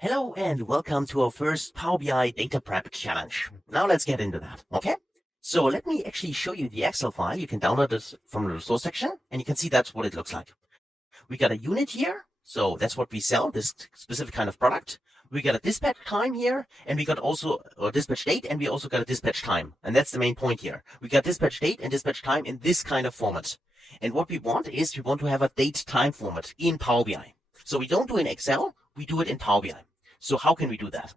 Hello and welcome to our first Power BI data prep challenge. Now let's get into that, okay? So let me actually show you the Excel file. You can download it from the resource section and you can see that's what it looks like. We got a unit here, so that's what we sell, this specific kind of product. We got a dispatch time here, and we got also a dispatch date, and we also got a dispatch time. And that's the main point here. We got dispatch date and dispatch time in this kind of format. And what we want is we want to have a date time format in Power BI. So we don't do it in Excel, we do it in Power BI. So how can we do that?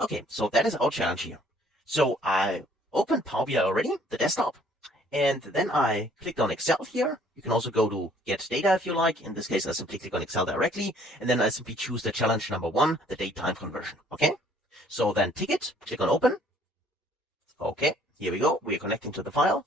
Okay, so that is our challenge here. So I opened Power BI already, the desktop, and then I clicked on Excel here. You can also go to get data if you like. In this case, I simply click on Excel directly, and then I simply choose the challenge number 1, the date time conversion. Okay, so then ticket, click on open. Okay, here we go. We are connecting to the file.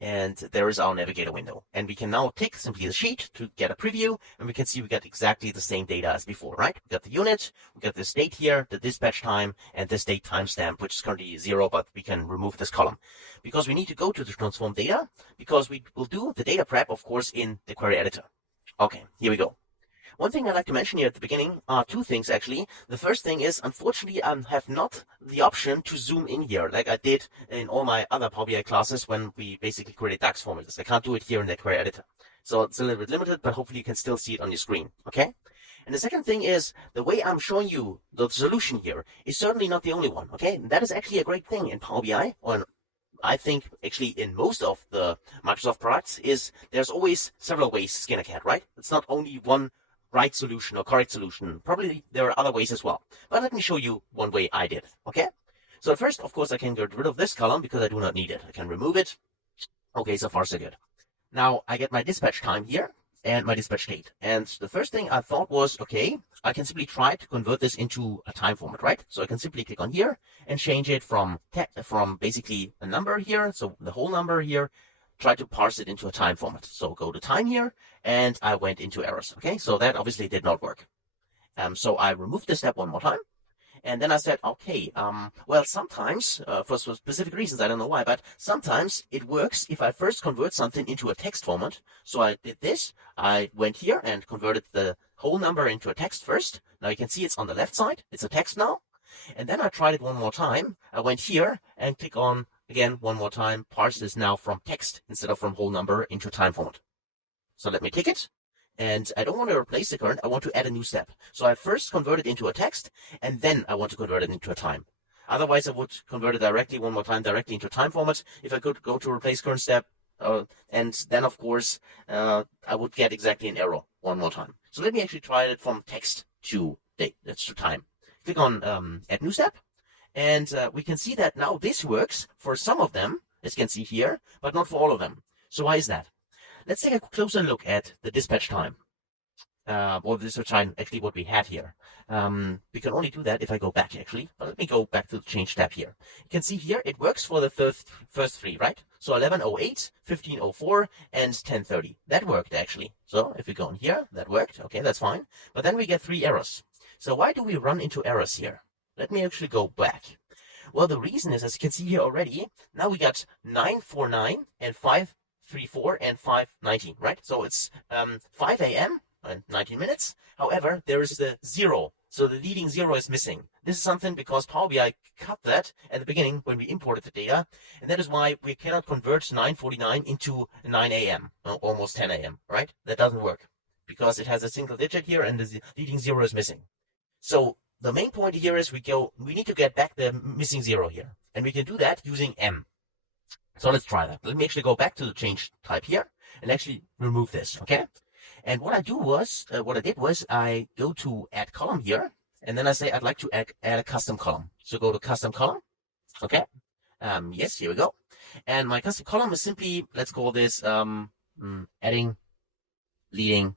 And there is our navigator window. And we can now tick simply the sheet to get a preview, and we can see we got exactly the same data as before, right? We got the unit, we got this date here, the dispatch time, and this date timestamp, which is currently 0, but we can remove this column. Because we need to go to the transform data, because we will do the data prep, of course, in the query editor. Okay, here we go. One thing I'd like to mention here at the beginning are 2 things, actually. The first thing is, unfortunately, I have not the option to zoom in here like I did in all my other Power BI classes when we basically created DAX formulas. I can't do it here in the query editor. So it's a little bit limited, but hopefully you can still see it on your screen, okay? And the second thing is, the way I'm showing you the solution here is certainly not the only one, okay? And that is actually a great thing in Power BI, or I think actually in most of the Microsoft products, is there's always several ways to skin a cat, right? It's not only one right solution or correct solution. Probably there are other ways as well. But let me show you one way I did, okay? So first, of course, I can get rid of this column because I do not need it. I can remove it. Okay, so far so good. Now I get my dispatch time here and my dispatch date. And the first thing I thought was, okay, I can simply try to convert this into a time format, right? So I can simply click on here and change it from basically a number here, so the whole number here, try to parse it into a time format. So go to time here, and I went into errors. Okay, so that obviously did not work. So I removed this step one more time, and then I said, okay, well, sometimes, for specific reasons, I don't know why, but sometimes it works if I first convert something into a text format. So I did this. I went here and converted the whole number into a text first. Now you can see it's on the left side. It's a text now. And then I tried it one more time. I went here and click on, again, one more time, parse this now from text instead of from whole number into time format. So let me tick it. And I don't want to replace the current. I want to add a new step. So I first convert it into a text, and then I want to convert it into a time. Otherwise, I would convert it directly, one more time, directly into time format. If I could go to replace current step, and then, of course, I would get exactly an error one more time. So let me actually try it from text to date. That's to time. Click on add new step. And we can see that now this works for some of them, as you can see here, but not for all of them. So why is that? Let's take a closer look at the dispatch time. Or the dispatch time, actually what we had here. We can only do that if I go back, actually. But let me go back to the change tab here. You can see here, it works for the first 3, right? So 11:08, 15:04, and 10:30. That worked, actually. So if we go in here, that worked. Okay, that's fine. But then we get 3 errors. So why do we run into errors here? Let me actually go back. Well, the reason is, as you can see here already, now we got 9:49 and 5:34 and 5:19, right? So it's 5 a.m. and 19 minutes. However, there is the 0. So the leading 0 is missing. This is something because Power BI cut that at the beginning when we imported the data. And that is why we cannot convert 9:49 into 9 a.m., almost 10 a.m., right? That doesn't work because it has a single digit here and the leading 0 is missing. So the main point here is we need to get back the missing 0 here. And we can do that using M. So let's try that. Let me actually go back to the change type here and actually remove this, okay? And what I did was I go to add column here, and then I say I'd like to add a custom column. So go to custom column, okay? Yes, here we go. And my custom column is simply, let's call this adding leading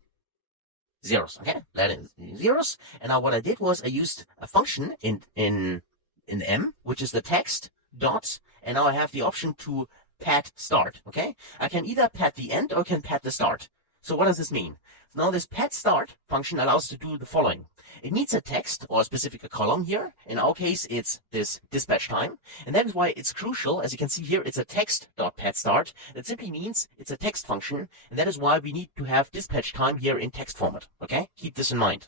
zeros, okay? Adding zeros. And now what I did was I used a function in M, which is the text dot, and now I have the option to pad start, okay? I can either pad the end or can pad the start. So what does this mean? Now this pad start function allows to do the following. It needs a text or a specific column here. In our case, it's this dispatch time. And that is why it's crucial. As you can see here, it's a text.padStart. That simply means it's a text function. And that is why we need to have dispatch time here in text format. Okay? Keep this in mind.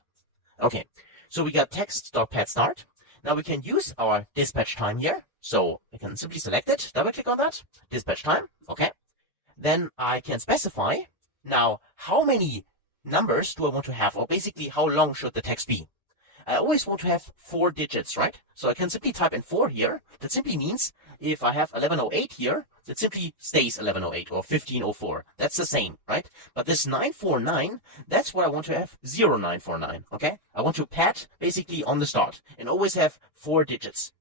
Okay. So we got text.pad start. Now we can use our dispatch time here. So I can simply select it, double click on that, dispatch time, okay. Then I can specify now how many numbers do I want to have, or basically how long should the text be. I always want to have 4 digits, right? So I can simply type in 4 here. That simply means if I have 1108 here, it simply stays 1108 or 1504. That's the same, right? But this 949, that's what I want to have 0949, okay? I want to pad basically on the start and always have 4 digits.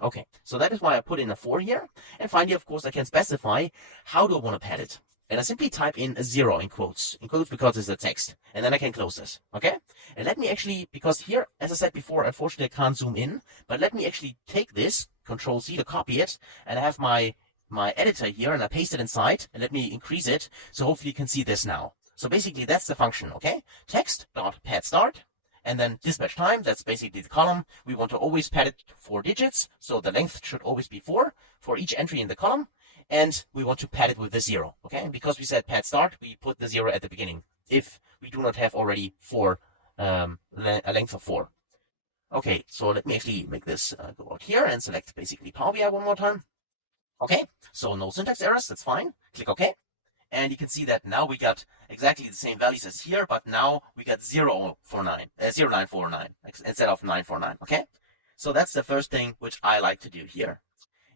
Okay, so that is why I put in a 4 here. And finally, of course, I can specify how do I want to pad it. And I simply type in a 0 in quotes because it's a text. And then I can close this, okay? And let me actually, because here, as I said before, unfortunately I can't zoom in, but let me actually take this, Control C to copy it, and I have my editor here, and I paste it inside, and let me increase it, so hopefully you can see this now. So basically that's the function, okay? Text.pad start, and then dispatch time, that's basically the column. We want to always pad it 4 digits, so the length should always be 4 for each entry in the column. And we want to pad it with the 0, okay? Because we said pad start, we put the 0 at the beginning, if we do not have already a length of 4. Okay, so let me actually make this go out here and select basically Power BI one more time. Okay, so no syntax errors, that's fine. Click OK. And you can see that now we got exactly the same values as here, but now we got 0949 instead of 949, okay? So that's the first thing which I like to do here.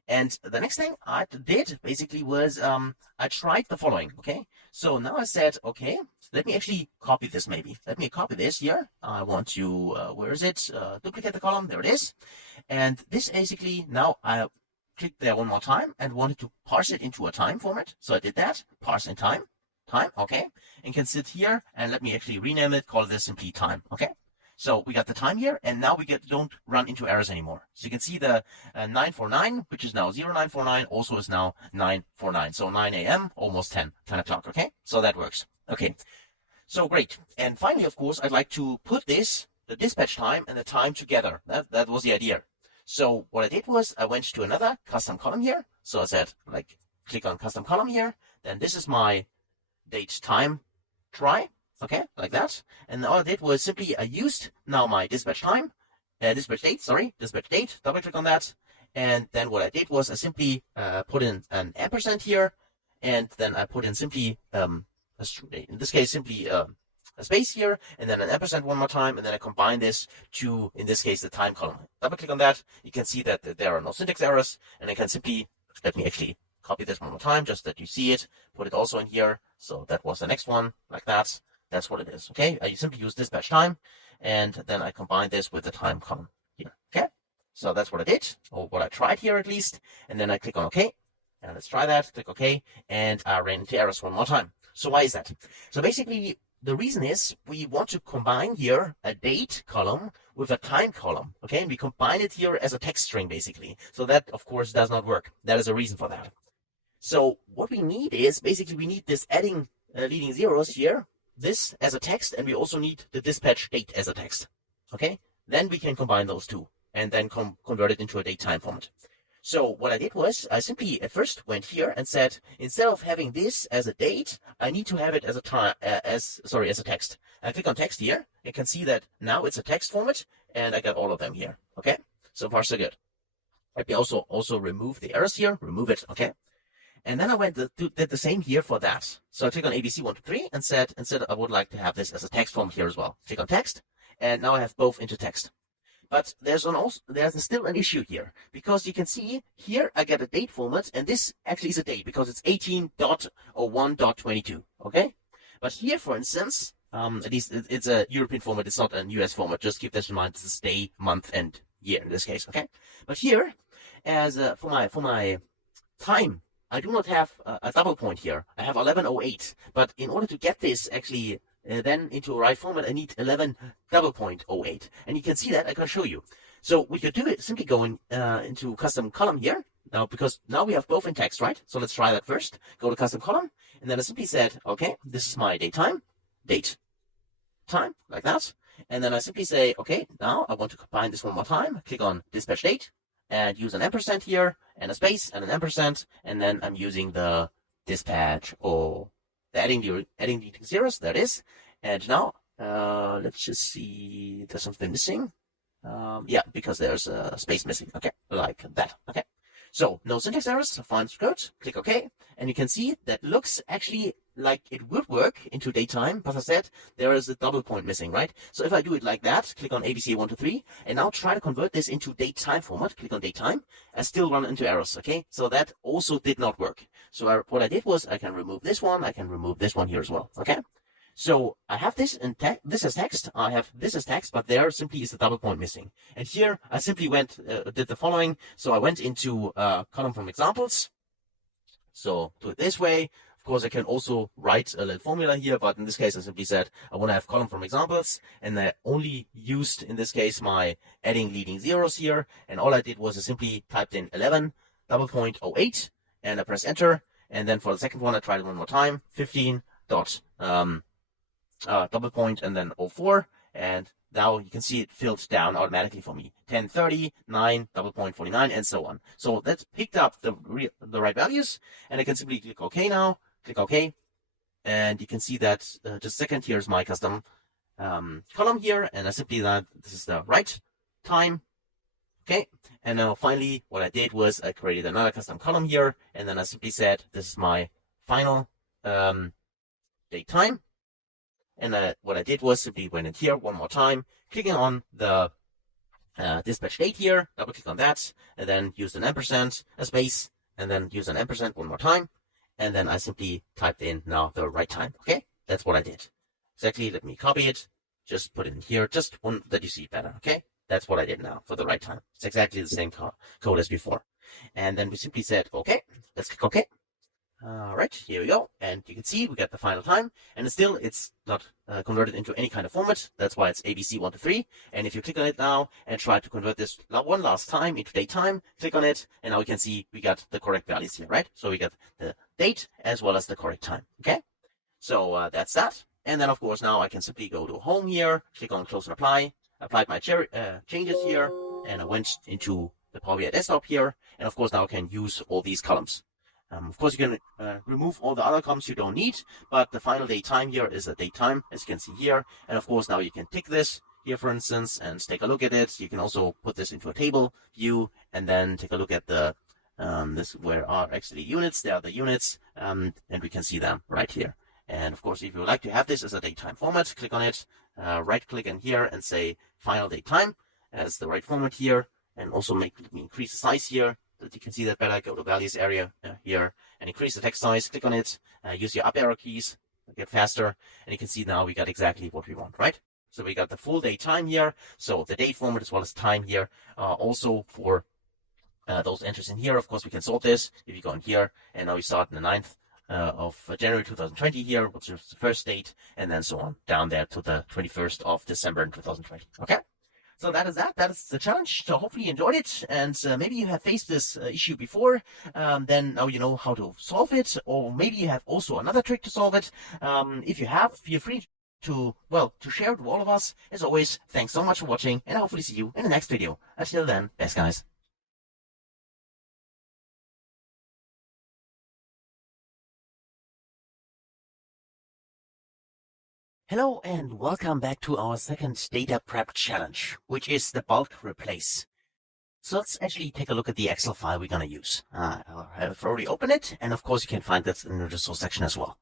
And the next thing I did basically was I tried the following, okay? So now I said, okay, let me actually copy this maybe. Let me copy this here. I want to, where is it? Duplicate the column, there it is. And this basically, now I clicked there one more time and wanted to parse it into a time format. So I did that, parse in time, okay? And can sit here and let me actually rename it, call this simply time, okay? So we got the time here, and now we don't run into errors anymore. So you can see the 949, which is now 0949, also is now 949. So 9 a.m., almost 10 o'clock, okay? So that works. Okay, so great. And finally, of course, I'd like to put this, the dispatch time and the time together. That was the idea. So what I did was I went to another custom column here. So I said, like, click on custom column here. Then this is my date time try. Okay, like that. And all I did was simply I used now my dispatch time, dispatch date, double click on that. And then what I did was I simply put in an ampersand here, and then I put in simply, in this case, simply a space here, and then an ampersand one more time, and then I combine this to, in this case, the time column. Double click on that. You can see that there are no syntax errors, and I can simply, let me actually copy this one more time, just that you see it, put it also in here. So that was the next one, like that. That's what it is, okay? I simply use dispatch time, and then I combine this with the time column here, okay? So that's what I did, or what I tried here at least, and then I click on OK, and let's try that, click OK, and I ran into errors one more time. So why is that? So basically, the reason is we want to combine here a date column with a time column, okay? And we combine it here as a text string, basically. So that, of course, does not work. That is a reason for that. So what we need is, basically, we need this adding leading zeros here, this as a text, and we also need the dispatch date as a text, okay? Then we can combine those two and then convert it into a date time format. So what I did was I simply at first went here and said, instead of having this as a date, I need to have it as a time, as a text. I click on text here. You can see that now it's a text format, and I got all of them here, okay? So far so good. Let me also remove the errors here, remove it, okay? And then I did the same here for that. So I click on ABC 1, 2, 3 and said, instead I would like to have this as a text form here as well. Click on text, and now I have both into text. But there's still an issue here, because you can see here I get a date format, and this actually is a date because it's 18.01.22, okay? But here, for instance, at least it's a European format, it's not a US format. Just keep this in mind. This is day, month, and year in this case, okay? But here, as for my time, I do not have a double point here. I have 1108, but in order to get this actually then into a right format, I need 11 double point 08. And you can see that I can show you. So we could do it simply going into custom column here. Now, because now we have both in text, right? So let's try that first. Go to custom column, and then I simply said, okay, this is my date time, like that. And then I simply say, okay, now I want to combine this one more time. Click on dispatch date and use an ampersand here and a space and an ampersand. And then I'm using the dispatch or the adding the zeros. There it is. And now let's just see, there's something missing. Yeah, because there's a space missing. Okay, like that. Okay. So no syntax errors, fine code, click OK, and you can see that looks actually like it would work into datetime, but as I said, there is a double point missing, right? So if I do it like that, click on ABC123, and now try to convert this into datetime format, click on datetime, and still run into errors, okay? So that also did not work. So what I did was I can remove this one, I can remove this one here as well, okay? So I have this in this as text, I have this as text, but there simply is a double point missing. And here I simply did the following. So I went into column from examples. So do it this way. Of course, I can also write a little formula here, but in this case, I simply said I want to have column from examples, and I only used, in this case, my adding leading zeros here. And all I did was I simply typed in 11, double point 08, and I press enter. And then for the second one, I tried it one more time, 15 dot, double point and then 04, and now you can see it filled down automatically for me. 1030, 9, double point 49, and so on. So that's picked up the right values, and I can simply click OK now, click OK, and you can see that just a second, here's my custom column here, and I simply this is the right time. Okay, and now finally what I did was I created another custom column here, and then I simply said this is my final date time. And what I did was simply went in here one more time, clicking on the dispatch date here, double click on that, and then use an ampersand, a space, and then use an ampersand one more time. And then I simply typed in now the right time. Okay, that's what I did. Exactly, let me copy it, just put it in here, just one that you see better. Okay, that's what I did now for the right time. It's exactly the same code as before. And then we simply said, okay, let's click OK. All right, here we go. And you can see we got the final time, and it's not converted into any kind of format. That's why it's ABC123. And if you click on it now and try to convert this one last time into date time, click on it, and now we can see we got the correct values here, right? So we got the date as well as the correct time. Okay, so that's that. And then of course now I can simply go to home here, click on close and apply, applied my changes here, and I went into the Power BI desktop here, and of course now I can use all these columns. Of course, you can remove all the other columns you don't need, but the final date time here is the date time, as you can see here. And of course, now you can tick this here, for instance, and take a look at it. You can also put this into a table view and then take a look at the where are actually units. There are the units, and we can see them right here. And of course, if you would like to have this as a date time format, click on it, right click in here and say final date time as the right format here, and also let me increase the size here, that you can see that better. Go to values area here and increase the text size, click on it, use your up arrow keys, get faster, and you can see now we got exactly what we want, right? So we got the full date time here, so the date format as well as time here. Also for those entries in here, of course, we can sort this. If you go in here, and now we start on the 9th of January 2020 here, which is the first date, and then so on, down there to the 21st of December in 2020, okay? So that is the challenge. So hopefully you enjoyed it, and maybe you have faced this issue before. Then now you know how to solve it, or maybe you have also another trick to solve it. If you have, feel free to share it with all of us. As always, thanks so much for watching, and I hopefully see you in the next video. Until then, best guys. Hello and welcome back to our second data prep challenge, which is the bulk replace. So let's actually take a look at the Excel file we're going to use. I've already opened it, and of course you can find that in the resource section as well.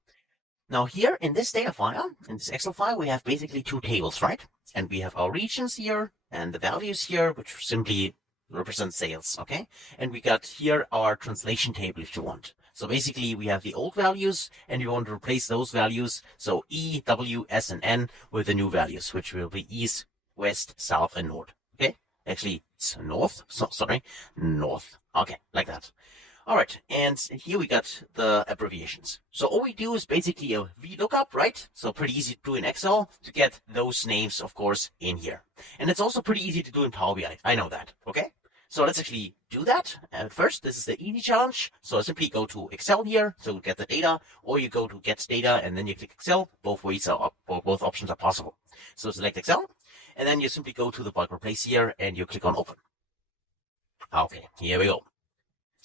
Now here in this data file, in this Excel file, we have basically two tables, right? And we have our regions here and the values here, which simply represent sales, okay? And we got here our translation table if you want. So basically we have the old values and we want to replace those values. So E, W, S, and N with the new values, which will be East, West, South, and North. Okay. Actually it's North. North. Okay. Like that. All right. And here we got the abbreviations. So all we do is basically a VLOOKUP, right? So pretty easy to do in Excel to get those names, of course, in here. And it's also pretty easy to do in Power BI. I know that. Okay. So let's actually do that. And first, this is the easy challenge. So simply go to Excel here to get the data, or you go to Get Data and then you click Excel. Both ways are both options are possible. So select Excel, and then you simply go to the bulk replace here and you click on Open. Okay, here we go.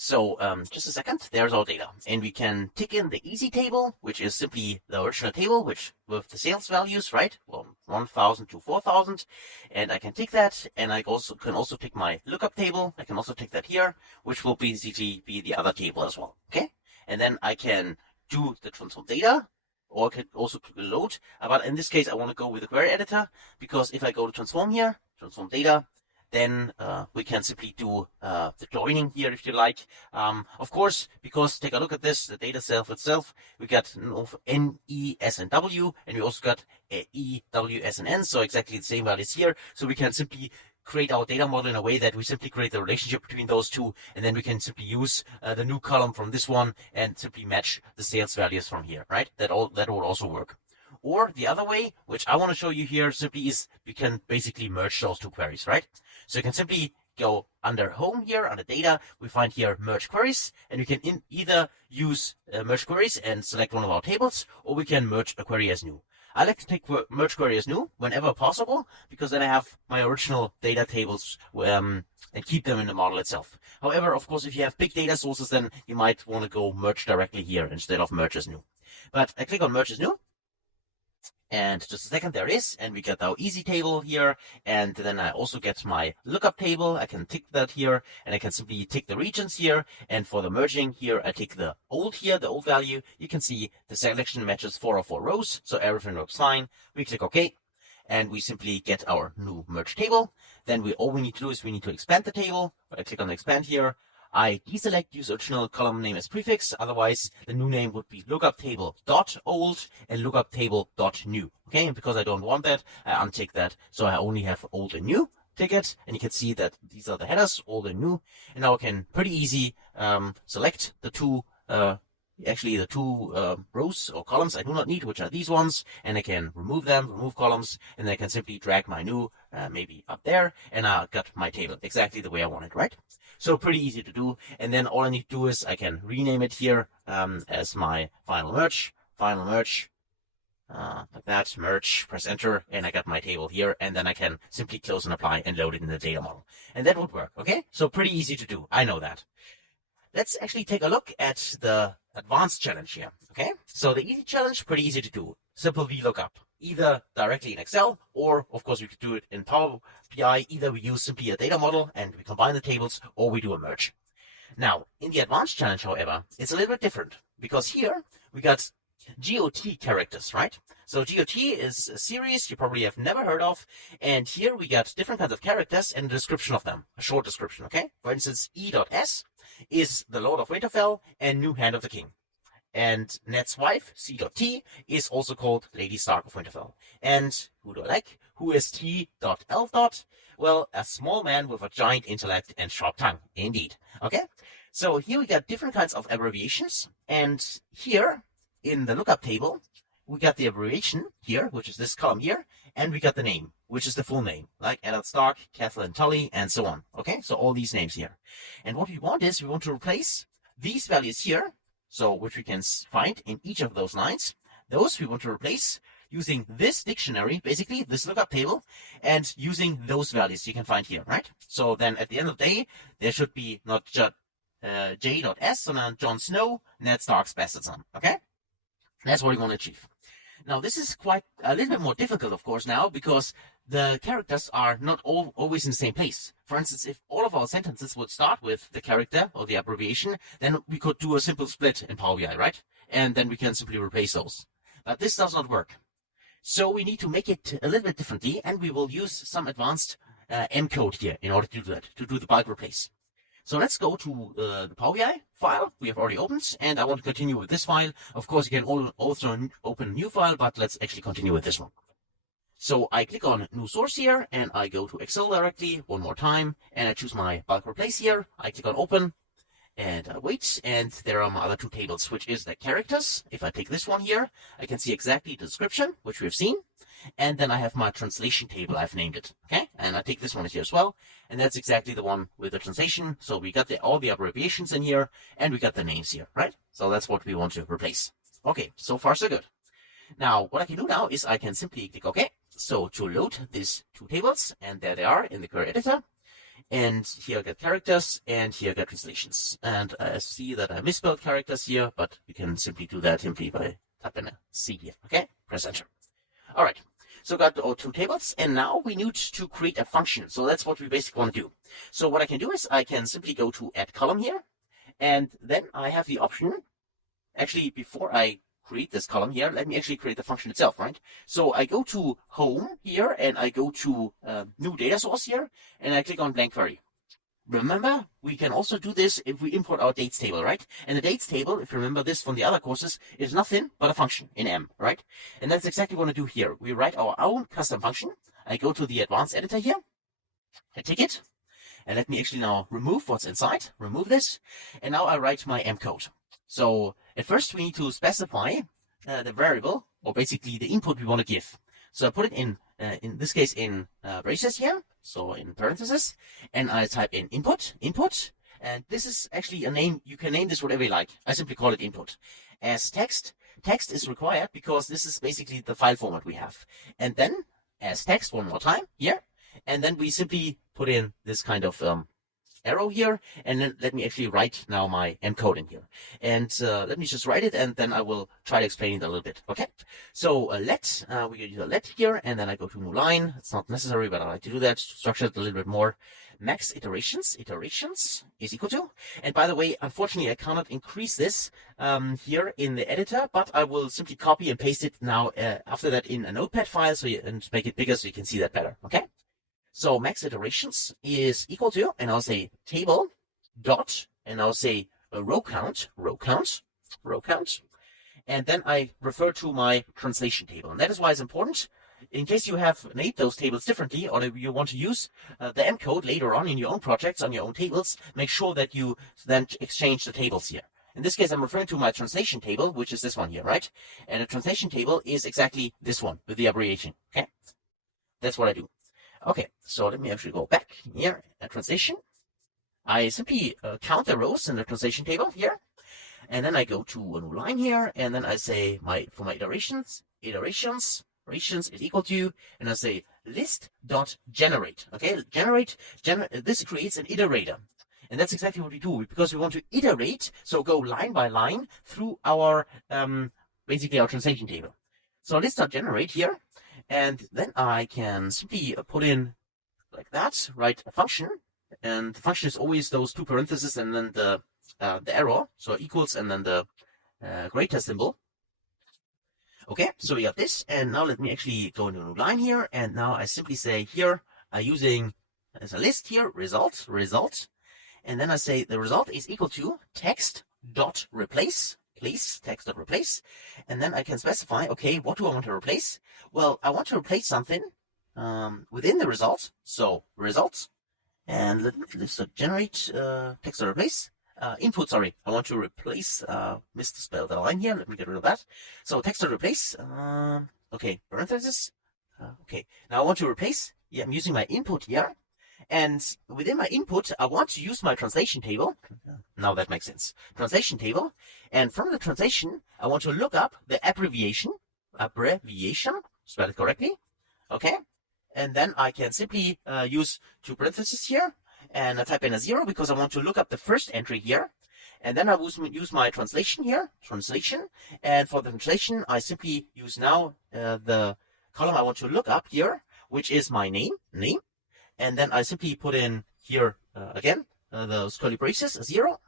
So just a second, there's our data. And we can tick in the easy table, which is simply the original table, which with the sales values, right? Well, 1,000 to 4,000. And I can tick that. And I can also tick my lookup table. I can also tick that here, which will basically be the other table as well. Okay. And then I can do the transform data, or I can also click load. But in this case, I want to go with the query editor, because if I go to transform here, transform data, then we can simply do the joining here if you like. Of course, because take a look at this, the data itself, we got N, E, S, and W, and we also got E, W, S, and N, so exactly the same values here. So we can simply create our data model in a way that we simply create the relationship between those two, and then we can simply use the new column from this one and simply match the sales values from here, right? That will also work. Or the other way, which I want to show you here simply, is we can basically merge those two queries, right? So you can simply go under home here, under data, we find here merge queries, and we can either use merge queries and select one of our tables, or we can merge a query as new. I like to take merge query as new whenever possible, because then I have my original data tables and keep them in the model itself. However, of course, if you have big data sources, then you might want to go merge directly here instead of merge as new. But I click on merge as new. And just a second, there it is, and we get our easy table here, and then I also get my lookup table. I can tick that here, and I can simply tick the regions here, and for the merging here, I tick the old here, the old value. You can see the selection matches 4 of 4 rows, so everything looks fine. We click OK, and we simply get our new merge table. Then all we need to do is we need to expand the table. I click on expand here. I deselect use original column name as prefix, otherwise the new name would be lookup table dot old and lookup table dot new. Okay, and because I don't want that, I untick that, so I only have old and new ticket, and you can see that these are the headers, old and new, and now I can pretty easy select the two rows or columns I do not need, which are these ones, and I can remove them, remove columns, and I can simply drag my new maybe up there, and I got my table exactly the way I want it, right? So pretty easy to do, and then all I need to do is I can rename it here as my final merge, like that, merge, press enter, and I got my table here, and then I can simply close and apply and load it in the data model. And that would work, okay? So pretty easy to do, I know that. Let's actually take a look at the advanced challenge here, okay? So the easy challenge, pretty easy to do. Simple VLOOKUP, either directly in Excel, or of course we could do it in Power BI. Either we use simply a data model and we combine the tables, or we do a merge. Now, in the advanced challenge, however, it's a little bit different, because here we got GOT characters, right? So GOT is a series you probably have never heard of, and here we got different kinds of characters and a description of them, a short description, okay? For instance, E.S is the Lord of Winterfell and New Hand of the King. And Ned's wife, C.T, is also called Lady Stark of Winterfell. And who do I like? Who is T.L. Well, a small man with a giant intellect and sharp tongue, indeed. Okay? So here we got different kinds of abbreviations, and here in the lookup table, we got the abbreviation here, which is this column here, and we got the name, which is the full name, like Eddard Stark, Kathleen Tully, and so on. Okay, so all these names here. And what we want is we want to replace these values here, so which we can find in each of those lines. Those we want to replace using this dictionary, basically this lookup table, and using those values you can find here, right? So then at the end of the day, there should be not just J.S, sondern Jon Snow, Ned Stark's bastard son. Okay, that's what we want to achieve. Now, this is quite a little bit more difficult, of course, now, because the characters are not always in the same place. For instance, if all of our sentences would start with the character or the abbreviation, then we could do a simple split in Power BI, right? And then we can simply replace those. But this does not work. So we need to make it a little bit differently, and we will use some advanced M code here in order to do that, to do the bulk replace. So let's go to the Power BI file we have already opened, and I want to continue with this file. Of course, you can also open a new file, but let's actually continue with this one. So I click on New Source here, and I go to Excel directly one more time, and I choose my bulk replace here. I click on Open, and I wait, and there are my other two tables, which is the characters. If I take this one here, I can see exactly the description, which we have seen. And then I have my translation table, I've named it, okay? And I take this one here as well, and that's exactly the one with the translation. So we got all the abbreviations in here, and we got the names here, right? So that's what we want to replace. Okay, so far so good. Now, what I can do now is I can simply click OK. So to load these two tables, and there they are in the query editor. And here I get characters, and here I get translations. And I see that I misspelled characters here, but we can simply do that simply by tapping a C here. Okay, press enter. All right, so got our two tables, and now we need to create a function. So that's what we basically want to do. So what I can do is I can simply go to add column here, and then I have the option. Actually, before I create this column here, let me actually create the function itself, right? So I go to home here, and I go to new data source here, and I click on blank query. Remember, we can also do this if we import our dates table, right? And the dates table, if you remember this from the other courses, is nothing but a function in M, right? And that's exactly what I do here. We write our own custom function. I go to the advanced editor here, I take it, and let me actually now remove what's inside, remove this, and now I write my M code. So at first we need to specify the variable, or basically the input we want to give. So I put it in this case in braces here, so in parentheses, and I type in input, and this is actually a name. You can name this whatever you like. I simply call it input. As text is required because this is basically the file format we have. And then as text one more time here, and then we simply put in this kind of arrow here, and then let me actually write now my M code in here. And let me just write it, and then I will try to explain it a little bit. Okay, so let we use a let here, and then I go to new line. It's not necessary, but I like to do that to structure it a little bit more. Max iterations is equal to, and by the way, unfortunately I cannot increase this here in the editor, but I will simply copy and paste it now after that in a notepad file, so and make it bigger so you can see that better. Okay. So max iterations is equal to, and I'll say table dot, and I'll say row count, and then I refer to my translation table. And that is why it's important, in case you have named those tables differently, or if you want to use the M code later on in your own projects, on your own tables, make sure that you then exchange the tables here. In this case, I'm referring to my translation table, which is this one here, right? And the translation table is exactly this one with the abbreviation. Okay, that's what I do. Okay, so let me actually go back here at translation. I simply count the rows in the translation table here, and then I go to a new line here, and then I say for my iterations is equal to, and I say list.generate. Okay, this creates an iterator. And that's exactly what we do, because we want to iterate, so go line by line through our basically our translation table. So list.generate here. And then I can simply put in like that, write a function, and the function is always those two parentheses and then the arrow, so equals and then the greater symbol. Okay, so we got this, and now let me actually go into a new line here, and now I simply say here, I'm using as a list here, result, and then I say the result is equal to text.replace. Text.replace, and then I can specify, okay, what do I want to replace? Well, I want to replace something within the result, so results, and let's generate text.replace. Input, sorry, I want to replace, misspelled the line here, let me get rid of that. So text.replace, okay, parentheses, okay, now I want to replace, yeah, I'm using my input here. And within my input, I want to use my translation table. Now that makes sense. Translation table. And from the translation, I want to look up the abbreviation, spell it correctly. Okay. And then I can simply use two parentheses here, and I type in a 0 because I want to look up the first entry here. And then I will use my translation here, translation. And for the translation, I simply use now the column I want to look up here, which is my name. And then I simply put in here again those curly braces, a 0.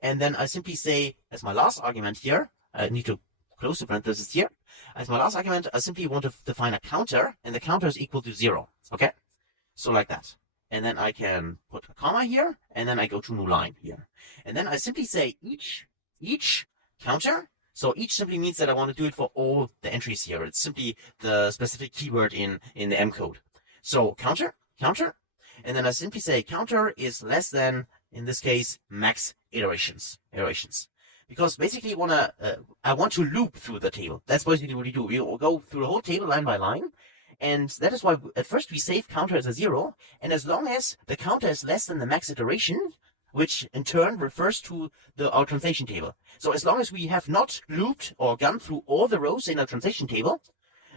And then I simply say, as my last argument here, I need to close the parentheses here. As my last argument, I simply want to define a counter, and the counter is equal to 0. Okay? So like that. And then I can put a comma here, and then I go to new line here. And then I simply say each counter. So each simply means that I want to do it for all the entries here. It's simply the specific keyword in the M code. So counter, and then I simply say counter is less than, in this case, max iterations. Because basically I want to loop through the table. That's basically what we do. We will go through the whole table line by line, and that is why at first we save counter as a 0, and as long as the counter is less than the max iteration, which in turn refers to our translation table. So as long as we have not looped or gone through all the rows in our translation table,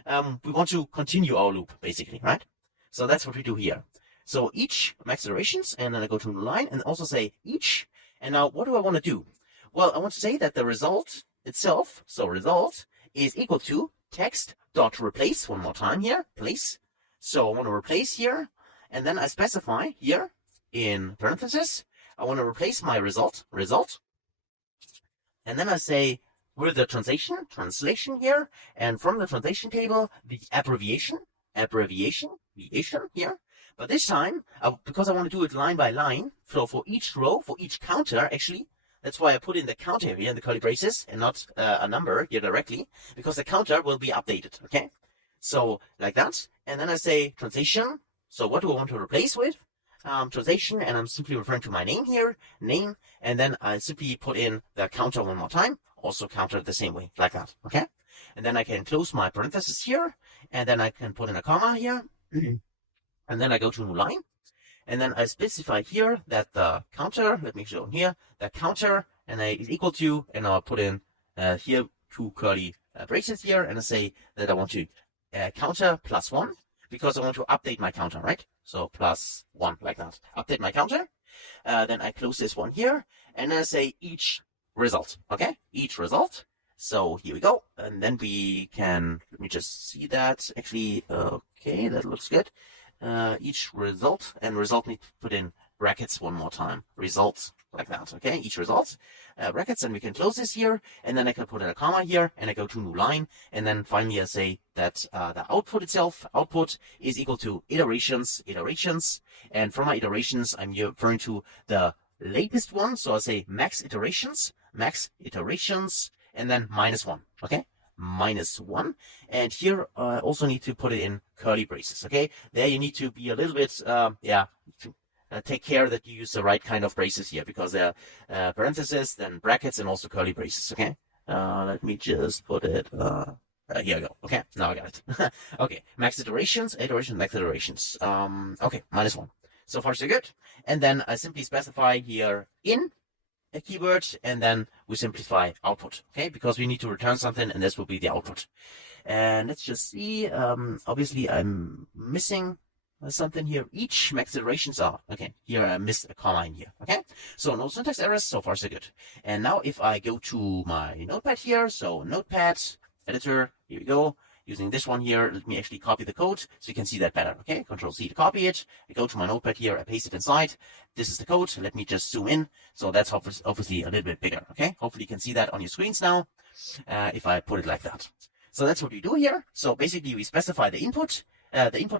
we want to continue our loop, basically, right? So that's what we do here. So each max iterations, and then I go to new line and also say each. And now what do I want to do? Well, I want to say that the result itself, so result, is equal to text dot replace, one more time here, place. So I want to replace here, and then I specify here in parentheses, I want to replace my result, and then I say with the translation here, and from the translation table, the abbreviation here. But this time, because I want to do it line by line, so for each row, for each counter, actually, that's why I put in the counter here in the curly braces and not a number here directly, because the counter will be updated, okay? So like that, and then I say translation. So what do I want to replace with? Translation, and I'm simply referring to my name here, name, and then I simply put in the counter one more time, also counter the same way, like that, okay? And then I can close my parenthesis here, and then I can put in a comma here, and then I go to new line, and then I specify here that the counter, let me show here, the counter, and is equal to, and I'll put in here 2 curly braces here, and I say that I want to counter +1, because I want to update my counter, right? So +1, like that. Update my counter. Then I close this one here, and I say each result, okay? Each result. So here we go. And then we can, let me just see that. Actually, okay, that looks good. Each result, and result need to put in brackets one more time. Results, like that, okay? Each result, brackets, and we can close this here, and then I can put in a comma here, and I go to new line, and then finally I say that the output itself, output is equal to iterations, and from my iterations, I'm referring to the latest one, so I say max iterations, and then -1, okay? -1, and here I also need to put it in curly braces, okay? There you need to be a little bit, take care that you use the right kind of braces here, because there are parentheses, then brackets, and also curly braces, okay? Let me just put it, here we go, okay? Now I got it. Okay, max iterations, max iterations. Okay, -1. So far so good. And then I simply specify here in a keyword, and then we simplify output, okay? Because we need to return something, and this will be the output. And let's just see, obviously I'm missing something here. Each max iterations are, okay, here I missed a comma in here, okay? So no syntax errors, so far so good. And now if I go to my notepad here, so notepad, editor, here we go. Using this one here, let me actually copy the code so you can see that better, okay? Control-C to copy it. I go to my notepad here, I paste it inside. This is the code. Let me just zoom in. So that's obviously a little bit bigger, okay? Hopefully you can see that on your screens now, if I put it like that. So that's what we do here. So basically we specify the input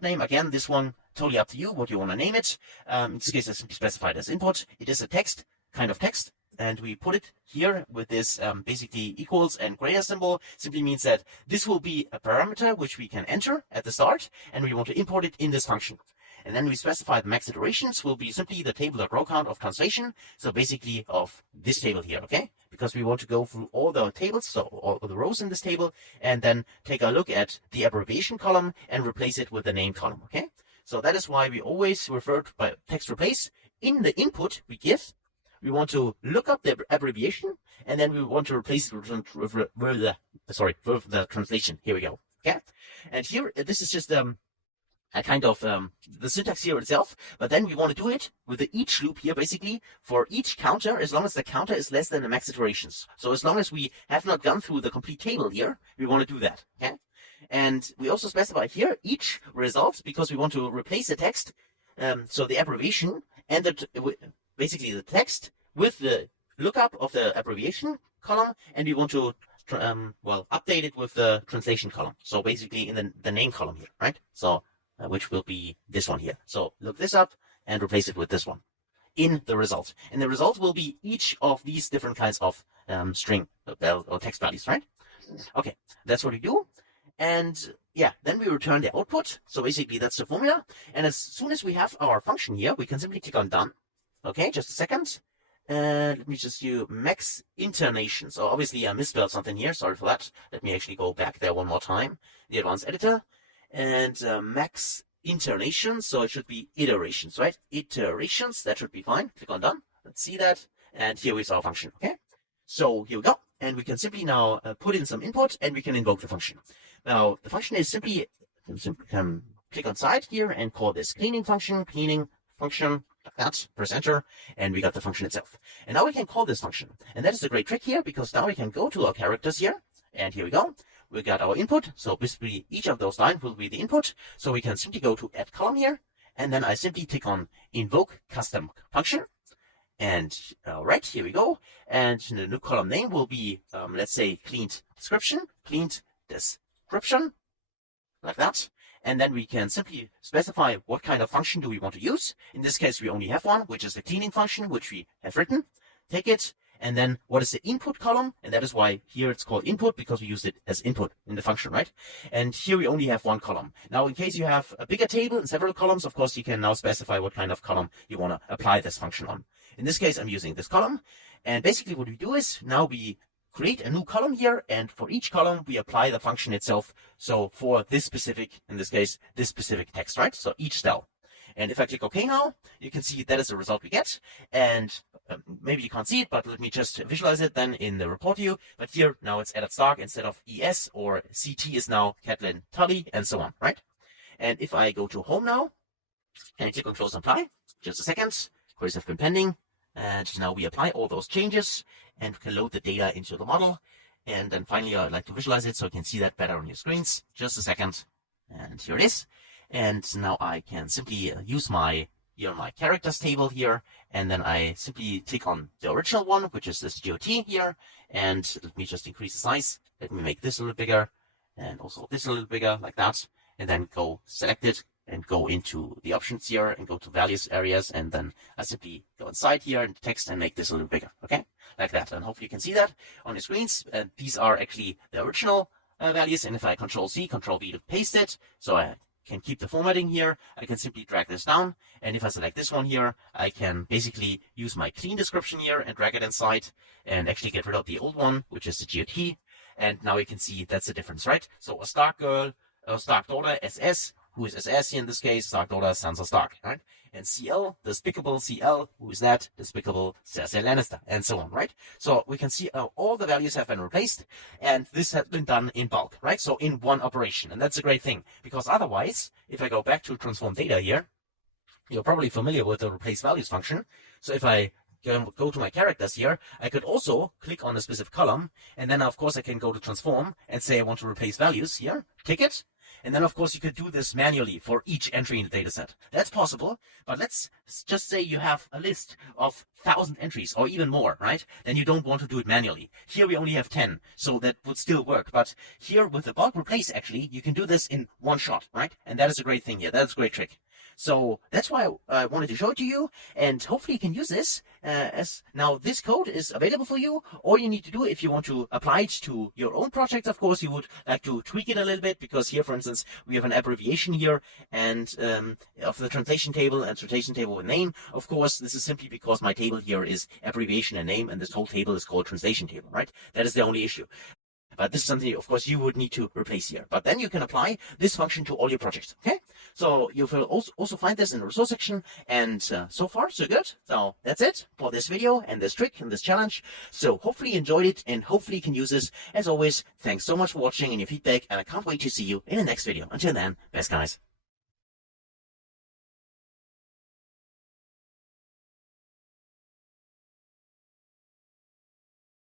name. Again, this one, totally up to you what you want to name it. In this case, I simply specified as input. It is a text, kind of text. And we put it here with this basically equals and greater symbol. Simply means that this will be a parameter which we can enter at the start, and we want to import it in this function. And then we specify the max iterations will be simply the table.row count of translation. So basically of this table here, okay? Because we want to go through all the tables, so all the rows in this table, and then take a look at the abbreviation column and replace it with the name column, okay? So that is why we always refer to by text replace. In the input we give, we want to look up the abbreviation, and then we want to replace it with the translation. Here we go. Okay, and here this is just a kind of the syntax here itself, but then we want to do it with the each loop here, basically for each counter, as long as the counter is less than the max iterations. So as long as we have not gone through the complete table here, we want to do that. Okay, and we also specify here each result because we want to replace the text, so the abbreviation and basically the text with the lookup of the abbreviation column, and we want to update it with the translation column. So basically in the name column here, right? So which will be this one here. So look this up and replace it with this one in the result. And the result will be each of these different kinds of string or text values, right? Okay, that's what we do. And yeah, then we return the output. So basically that's the formula. And as soon as we have our function here, we can simply click on done. Okay, just a second. Let me just do max internation. So obviously I misspelled something here. Sorry for that. Let me actually go back there one more time. The advanced editor. And max internation. So it should be iterations, right? Iterations. That should be fine. Click on done. Let's see that. And here is our function. Okay. So here we go. And we can simply now put in some input and we can invoke the function. Now the function is simply, click on side here and call this cleaning function, like that, press enter, and we got the function itself. And now we can call this function. And that is a great trick here, because now we can go to our characters here, and here we go. We got our input, so basically each of those lines will be the input. So we can simply go to add column here, and then I simply click on invoke custom function. And right, here we go. And the new column name will be, let's say, cleaned description, like that. And then we can simply specify what kind of function do we want to use. In this case, we only have one, which is the cleaning function, which we have written. Take it. And then what is the input column? And that is why here it's called input, because we used it as input in the function, right? And here we only have one column. Now, in case you have a bigger table and several columns, of course, you can now specify what kind of column you want to apply this function on. In this case, I'm using this column. And basically what we do is now we create a new column here, and for each column, we apply the function itself. So for this specific, in this case, this specific text, right? So each cell. And if I click OK now, you can see that is the result we get. And maybe you can't see it, but let me just visualize it then in the report view. But here, now it's added Stark instead of ES, or CT is now Catlin Tully, and so on, right? And if I go to home now, and click on close and apply, just a second, queries have been pending. And now we apply all those changes, and we can load the data into the model. And then finally, I'd like to visualize it so you can see that better on your screens. Just a second. And here it is. And now I can simply use my characters table here. And then I simply click on the original one, which is this GOT here. And let me just increase the size. Let me make this a little bigger, and also this a little bigger, like that. And then go select it, and go into the options here and go to values areas, and then I simply go inside here in the text and make this a little bigger, okay? Like that, and hopefully you can see that on your screens. These are actually the original values, and if I Control-C, Control-V to paste it, so I can keep the formatting here, I can simply drag this down, and if I select this one here, I can basically use my clean description here and drag it inside, and actually get rid of the old one, which is the GOT, and now you can see that's the difference, right? So a Stark girl, a Stark daughter, SS, who is SS here in this case, Stark daughter, Sansa Stark, right? And CL, despicable CL, who is that? Despicable Cersei Lannister, and so on, right? So we can see all the values have been replaced, and this has been done in bulk, right? So in one operation, and that's a great thing, because otherwise, if I go back to transform data here, you're probably familiar with the replace values function. So if I go to my characters here, I could also click on a specific column, and then of course I can go to transform and say I want to replace values here, click it, and then of course you could do this manually for each entry in the dataset. That's possible, but let's just say you have a list of 1,000 entries or even more, right? Then you don't want to do it manually. Here we only have 10, so that would still work. But here with the bulk replace, actually, you can do this in one shot, right? And that is a great thing here. That's a great trick. So that's why I wanted to show it to you, and hopefully you can use this as now this code is available for you. All you need to do if you want to apply it to your own project, of course, you would like to tweak it a little bit, because here, for instance, we have an abbreviation here and of the translation table and translation table with name. Of course, this is simply because my table here is abbreviation and name, and this whole table is called translation table, right? That is the only issue. But this is something, of course, you would need to replace here. But then you can apply this function to all your projects, okay? So you will also find this in the resource section. And so far, so good. So that's it for this video and this trick and this challenge. So hopefully you enjoyed it, and hopefully you can use this. As always, thanks so much for watching and your feedback. And I can't wait to see you in the next video. Until then, best guys.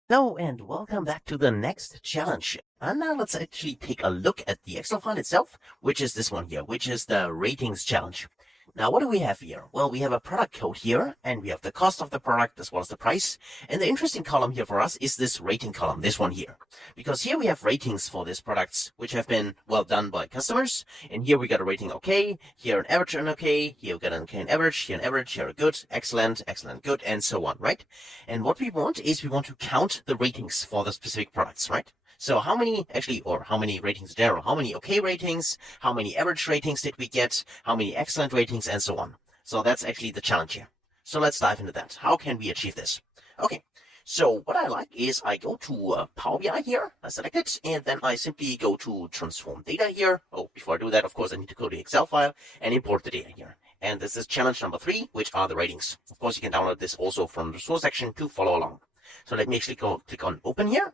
Hello and welcome back to the next challenge. And now let's actually take a look at the Excel file itself, which is this one here, which is the ratings challenge. Now, what do we have here? Well, we have a product code here, and we have the cost of the product as well as the price. And the interesting column here for us is this rating column, this one here. Because here we have ratings for these products, which have been well done by customers. And here we got a rating okay, here an average and okay, here we got an okay and average, here an average, here a good, excellent, excellent, good, and so on, right? And what we want is we want to count the ratings for the specific products, right? So how many ratings in general, how many okay ratings, how many average ratings did we get, how many excellent ratings, and so on. So that's actually the challenge here. So let's dive into that. How can we achieve this? Okay, so what I like is I go to Power BI here, I select it, and then I simply go to transform data here. Oh, before I do that, of course, I need to go to the Excel file and import the data here. And this is challenge number 3, which are the ratings. Of course, you can download this also from the resource section to follow along. So let me actually go click on open here.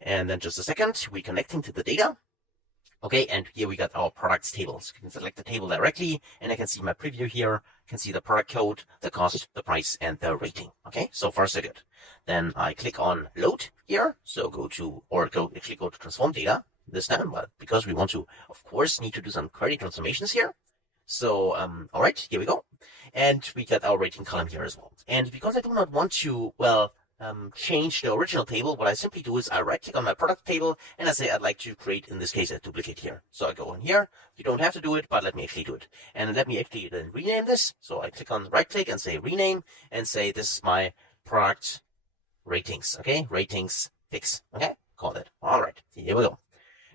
And then just a second, we're connecting to the data. Okay, and here we got our products tables. You can select the table directly, and I can see my preview here. I can see the product code, the cost, the price, and the rating. Okay, so far so good. Then I click on load here. So go to transform data this time, but because we want to, of course, need to do some query transformations here. So, all right, here we go. And we got our rating column here as well. And because I do not want to, change the original table, what I simply do is I right click on my product table and I say I'd like to create, in this case, a duplicate here. So I go in here. You don't have to do it, but let me actually do it. And let me actually then rename this. So I click on right click and say rename and say this is my product ratings. Okay, ratings fix. Okay, call it. All right, here we go.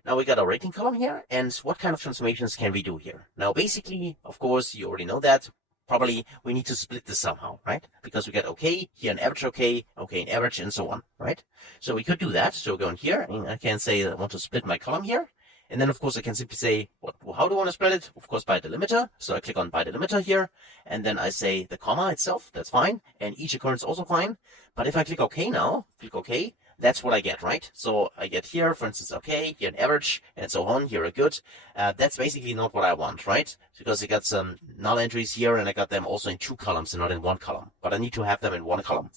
Now we got our rating column here, and what kind of transformations can we do here? Now basically, of course, you already know that. Probably we need to split this somehow, right? Because we got okay, here an average okay, okay an average, and so on, right? So we could do that. So go in here, and I can say that I want to split my column here. And then, of course, I can simply say, how do I want to split it? Of course, by delimiter. So I click on by delimiter here, and then I say the comma itself, that's fine. And each occurrence also fine. But if I click OK now, click OK, that's what I get, right? So I get here, for instance, okay, here an average, and so on, here a good. That's basically not what I want, right? Because I got some null entries here, and I got them also in 2 columns and not in 1 column. But I need to have them in 1 column.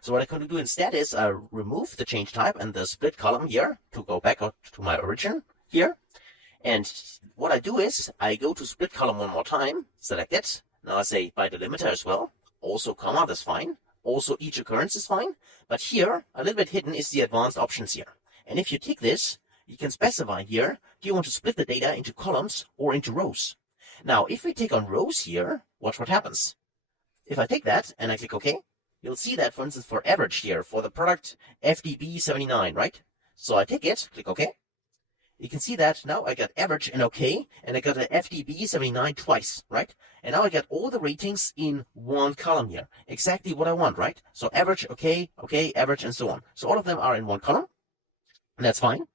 So what I can do instead is I remove the change type and the split column here to go back to my origin here. And what I do is I go to split column one more time, select it. Now I say by delimiter as well. Also comma, that's fine. Also each occurrence is fine. But here, a little bit hidden is the advanced options here. And if you tick this, you can specify here, do you want to split the data into columns or into rows? Now, if we take on rows here, watch what happens. If I take that and I click OK, you'll see that, for instance, for average here, for the product FDB 79, right? So I take it, click OK. You can see that now I got average and OK, and I got an FDB 79 twice, right? And now I got all the ratings in 1 column here. Exactly what I want, right? So average, OK, OK, average, and so on. So all of them are in 1 column, and that's fine.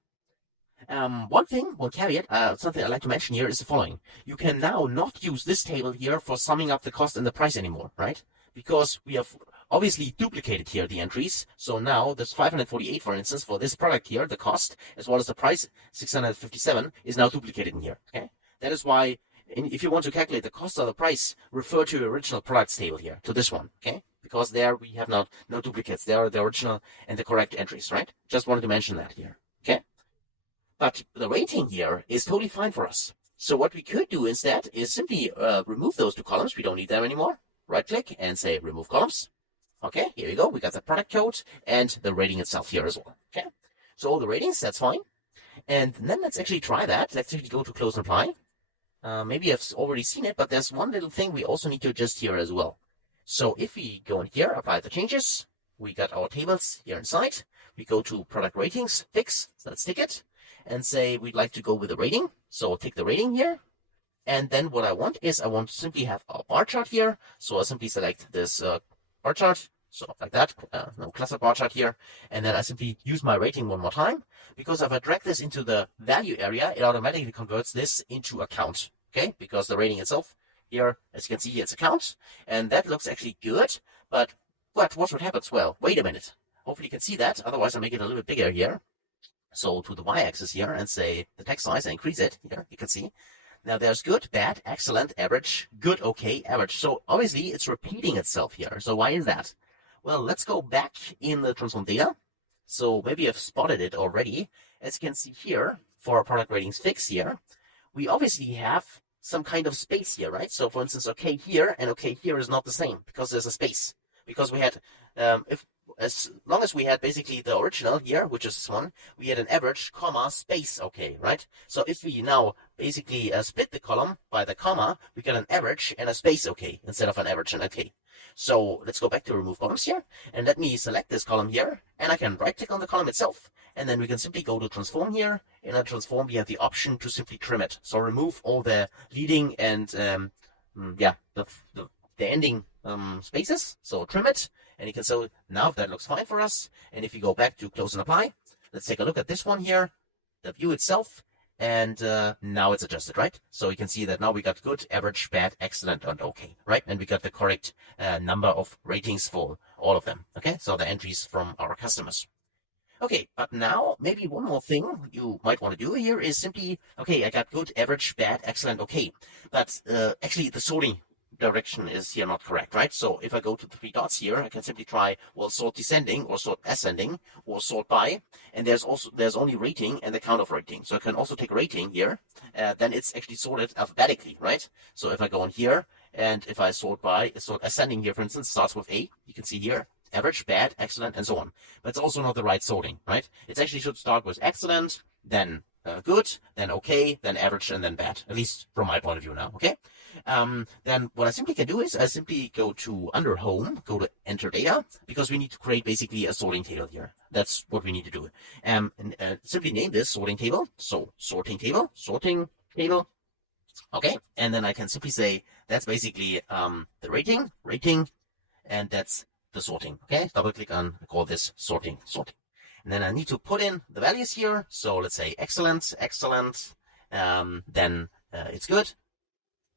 One caveat, something I'd like to mention here is the following. You can now not use this table here for summing up the cost and the price anymore, right? Because we have obviously duplicated here the entries. So now this 548, for instance, for this product here, the cost, as well as the price, 657, is now duplicated in here, okay? That is why, if you want to calculate the cost or the price, refer to your original products table here, to this one, okay? Because there we have no duplicates. They are the original and the correct entries, right? Just wanted to mention that here, okay? But the rating here is totally fine for us. So what we could do instead is simply remove those 2 columns. We don't need them anymore. Right click and say remove columns. Okay, here we go. We got the product code and the rating itself here as well. Okay, so all the ratings, that's fine. And then let's actually try that. Let's actually go to close and apply. Maybe I've already seen it, but there's one little thing we also need to adjust here as well. So if we go in here, apply the changes, we got our tables here inside. We go to product ratings, fix, so let's tick it, and say we'd like to go with the rating. So I'll tick the rating here. And then what I want is I want to simply have a bar chart here. So I'll simply select this bar chart. So like that, no cluster bar chart here. And then I simply use my rating one more time. Because if I drag this into the value area, it automatically converts this into a count. Okay, because the rating itself here, as you can see, it's a count. And that looks actually good. But watch what happens. Well, wait a minute. Hopefully you can see that. Otherwise I'll make it a little bit bigger here. So to the y-axis here and say the text size and increase it. Here, you can see. Now there's good, bad, excellent, average, good, okay, average. So obviously it's repeating itself here. So why is that? Well, let's go back in the transform data. So maybe I've spotted it already. As you can see here, for our product ratings fix here, we obviously have some kind of space here, right? So for instance, okay here and okay here is not the same because there's a space. Because we had, as long as we had basically the original here, which is this one, we had an average, comma, space, okay, right? So if we now basically split the column by the comma, we get an average and a space, okay, instead of an average and okay. So let's go back to remove columns here, and let me select this column here, and I can right click on the column itself, and then we can simply go to transform here. In a transform, we have the option to simply trim it. So remove all the leading and, the ending spaces. So trim it. And you can see now that looks fine for us. And if you go back to close and apply, let's take a look at this one here, the view itself. And now it's adjusted, right? So you can see that now we got good, average, bad, excellent, and okay, right? And we got the correct number of ratings for all of them, okay? So the entries from our customers. Okay, but now maybe one more thing you might want to do here is simply, okay, I got good, average, bad, excellent, okay. But actually the sorting direction is here not correct, right? So if I go to the three dots here, I can simply try, well, sort descending or sort ascending or sort by. And there's only rating and the count of rating. So I can also take rating here. Then it's actually sorted alphabetically, right? So if I go on here and if I sort by, sort ascending here, for instance, starts with A, you can see here, average, bad, excellent, and so on. But it's also not the right sorting, right? It actually should start with excellent, then good, then okay, then average, and then bad. At least from my point of view now, okay? Then what I simply can do is I simply go to under home, go to enter data, because we need to create basically a sorting table here. That's what we need to do. And simply name this sorting table. So sorting table. Okay, and then I can simply say that's basically the rating, and that's the sorting. Okay, double click on, call this sorting. And then I need to put in the values here. So let's say excellent, then it's good,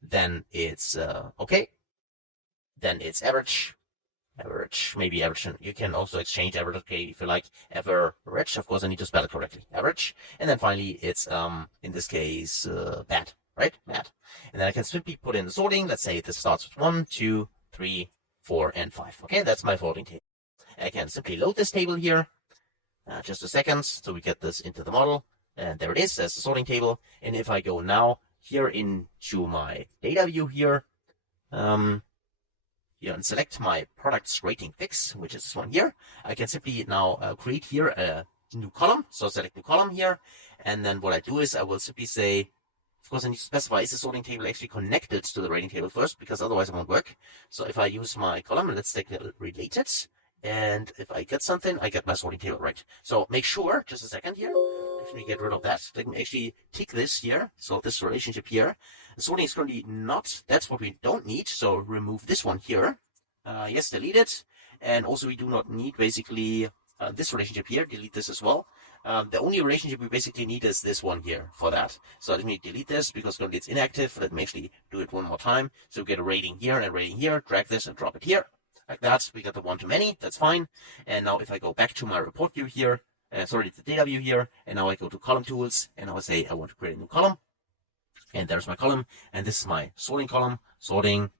then it's okay, then it's average, maybe average. You can also exchange average, okay, if you like, average. Of course, I need to spell it correctly, average. And then finally, it's in this case bad, right? Bad. And then I can simply put in the sorting. Let's say this starts with 1, 2, 3, 4, and 5. Okay, that's my sorting table. I can simply load this table here. Just a second, so we get this into the model. And there it is, there's the sorting table. And if I go now here into my data view here, and select my products rating fix, which is this one here, I can simply now create here a new column. So select new column here. And then what I do is I will simply say, of course, I need to specify, is the sorting table actually connected to the rating table first, because otherwise it won't work. So if I use my column, and let's take related, and if I get something, I get my sorting table right. So make sure, just a second here, let me get rid of that. Let me actually tick this here. So this relationship here, the sorting is currently not, that's what we don't need. So remove this one here. Yes, delete it. And also we do not need basically this relationship here, delete this as well. The only relationship we basically need is this one here for that. So let me delete this because currently it's inactive. Let me actually do it one more time. So we get a rating here and a rating here, drag this and drop it here. Like that, we got the one-to-many, that's fine. And now if I go back to my report view here, the data view here, and now I go to column tools, and I will say I want to create a new column. And there's my column, and this is my sorting column, like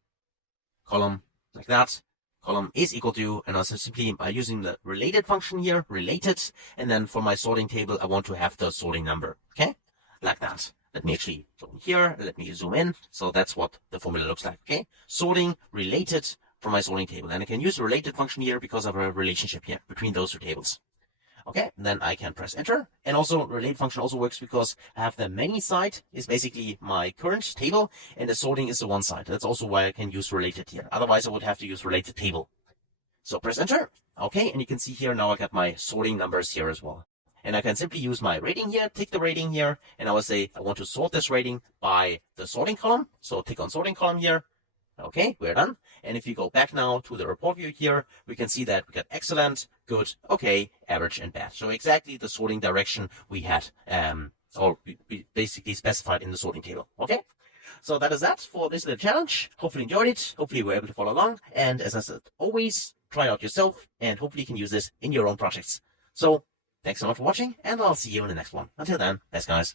that. Column is equal to, and also simply by using the related function here, related, and then for my sorting table, I want to have the sorting number, okay? Like that. Let me actually go here, let me zoom in. So that's what the formula looks like, okay? Sorting, related, for my sorting table. And I can use the related function here because of a relationship here between those two tables. Okay, then I can press enter. And also related function also works because I have the many side is basically my current table and the sorting is the one side. That's also why I can use related here. Otherwise I would have to use related table. So press enter. Okay, and you can see here now I got my sorting numbers here as well. And I can simply use my rating here, tick the rating here, and I will say I want to sort this rating by the sorting column. So tick on sorting column here. Okay, we're done. And if you go back now to the report view here, we can see that we got excellent, good, okay, average, and bad. So exactly the sorting direction we had, or we basically specified in the sorting table. Okay, so that is that for this little challenge. Hopefully you enjoyed it. Hopefully you were able to follow along. And as I said, always try it out yourself, and hopefully you can use this in your own projects. So thanks so much for watching, and I'll see you in the next one. Until then, thanks guys.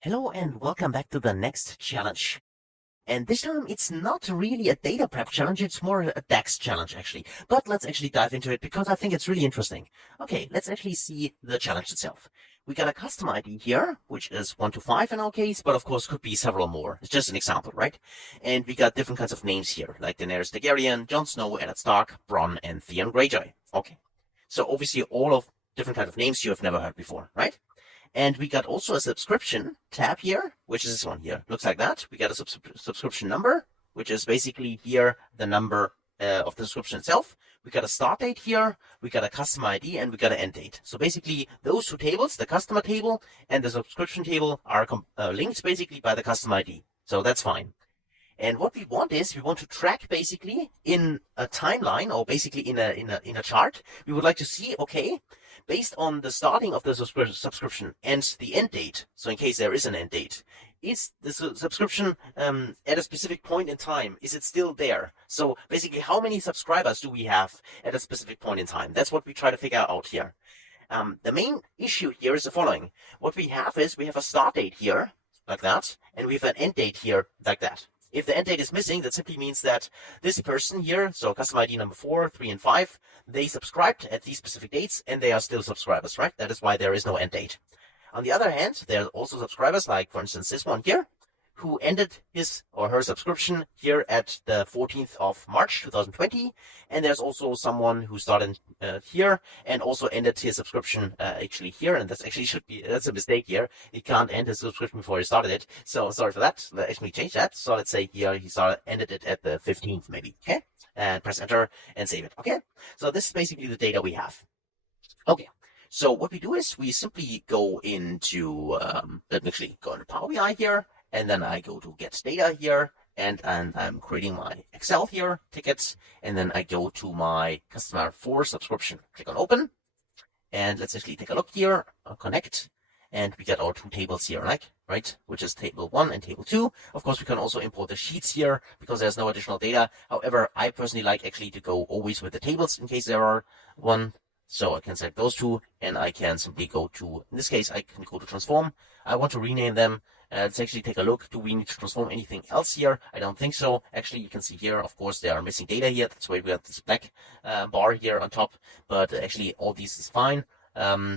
Hello and welcome back to the next challenge. And this time it's not really a data prep challenge, it's more a DAX challenge actually. But let's actually dive into it because I think it's really interesting. Okay, let's actually see the challenge itself. We got a custom ID here, which is 1 to 5 in our case, but of course could be several more. It's just an example, right? And we got different kinds of names here, like Daenerys Targaryen, Jon Snow, Eddard Stark, Bronn, and Theon Greyjoy. Okay, so obviously all of different kinds of names you have never heard before, right? And we got also a subscription tab here, which is this one here. Looks like that. We got a subscription number, which is basically here the number of the subscription itself. We got a start date here. We got a customer ID and we got an end date. So basically those two tables, the customer table and the subscription table, are linked basically by the customer ID. So that's fine. And what we want is we want to track basically in a timeline or basically in a chart. We would like to see, okay, based on the starting of the subscription and the end date, so in case there is an end date, is the subscription at a specific point in time? Is it still there? So basically, how many subscribers do we have at a specific point in time? That's what we try to figure out here. The main issue here is the following. What we have is we have a start date here, like that, and we have an end date here, like that. If the end date is missing, that simply means that this person here, so customer ID number 4, 3, and 5, they subscribed at these specific dates, and they are still subscribers, right? That is why there is no end date. On the other hand, there are also subscribers, like, for instance, this one here, who ended his or her subscription here at the 14th of March 2020. And there's also someone who started here and also ended his subscription actually here. And that's a mistake here. He can't end his subscription before he started it. So sorry for that. Let's actually change that. So let's say here he ended it at the 15th maybe. Okay. And press enter and save it. Okay. So this is basically the data we have. Okay. So what we do is we simply go into, let me actually go into Power BI here. And then I go to get data here, and I'm creating my Excel here, tickets, and then I go to my customer 4 subscription. Click on open, and let's actually take a look here, connect, and we get our 2 tables here, right, which is table 1 and table 2. Of course, we can also import the sheets here because there's no additional data. However, I personally like actually to go always with the tables in case there are one. So I can select those 2, and I can simply go to, in this case, I can go to transform. I want to rename them. Let's actually take a look. Do we need to transform anything else here? I don't think so. Actually, you can see here, of course, there are missing data here. That's why we have this black bar here on top. But actually, all these is fine.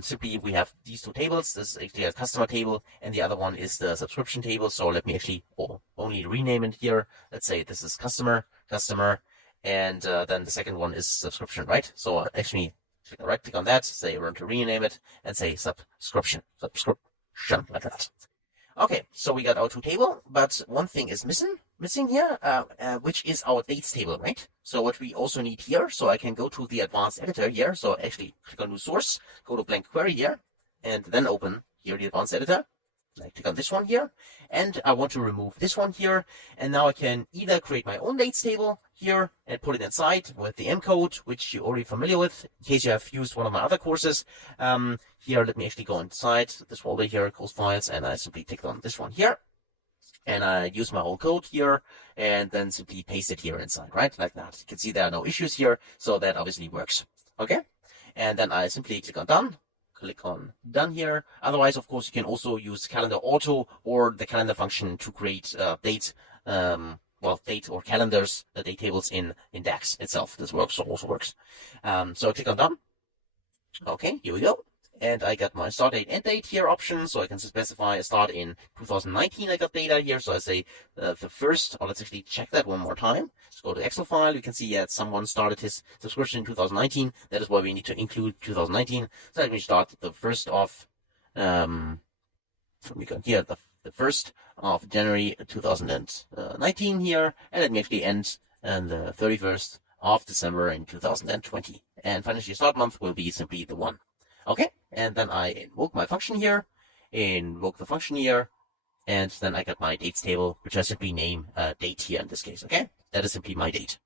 Simply, we have these 2 tables. This is actually a customer table, and the other one is the subscription table. So let me actually only rename it here. Let's say this is customer, and then the second one is subscription, right? So actually, right click on that, say I want to rename it, and say subscription, like that. Okay, so we got our 2 table, but one thing is missing here, which is our dates table, right? So what we also need here, so I can go to the advanced editor here. So actually click on new source, go to blank query here, and then open here the advanced editor. I click on this one here, and I want to remove this one here. And now I can either create my own dates table here and put it inside with the M code, which you're already familiar with, in case you have used one of my other courses. Here, let me actually go inside this folder here, course files, and I simply click on this one here. And I use my own code here, and then simply paste it here inside, right? Like that. You can see there are no issues here, so that obviously works. Okay? And then I simply click on done. Click on done here. Otherwise, of course, you can also use calendar auto or the calendar function to create date or calendars, date tables in DAX itself. This also works. So I click on done. Okay, here we go. And I got my start date, end date here option. So I can specify a start in 2019. I got data here. So I say the first, or let's actually check that one more time. Let's go to Excel file. You can see that someone started his subscription in 2019. That is why we need to include 2019. So let me start the first of, we got here the 1st of January 2019 here. And let me actually end on the 31st of December in 2020. And financial start month will be simply the 1. Okay, and then I invoke my function here, invoke the function here, and then I got my dates table, which I simply name date here in this case, okay? That is simply my date.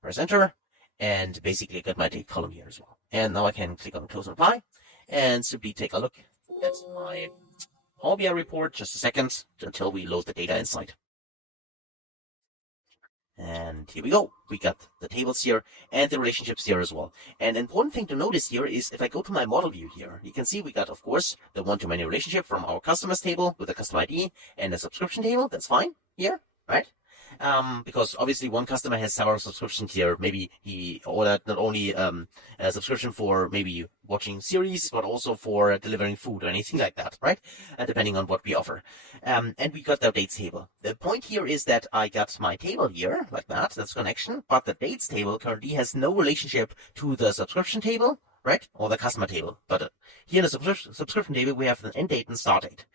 Press enter, and basically I got my date column here as well. And now I can click on close and apply, and simply take a look at my Power BI report, just a second, until we load the data inside. And here we go. We got the tables here and the relationships here as well. And an important thing to notice here is if I go to my model view here, you can see we got, of course, the one-to-many relationship from our customers table with the customer ID and the subscription table. That's fine here, right? Because obviously one customer has several subscriptions here. Maybe he ordered not only a subscription for maybe watching series, but also for delivering food or anything like that, right? Depending on what we offer. And we got the dates table. The point here is that I got my table here, like that, that's connection, but the dates table currently has no relationship to the subscription table, right? Or the customer table. But here in the subscription table, we have an end date and start date.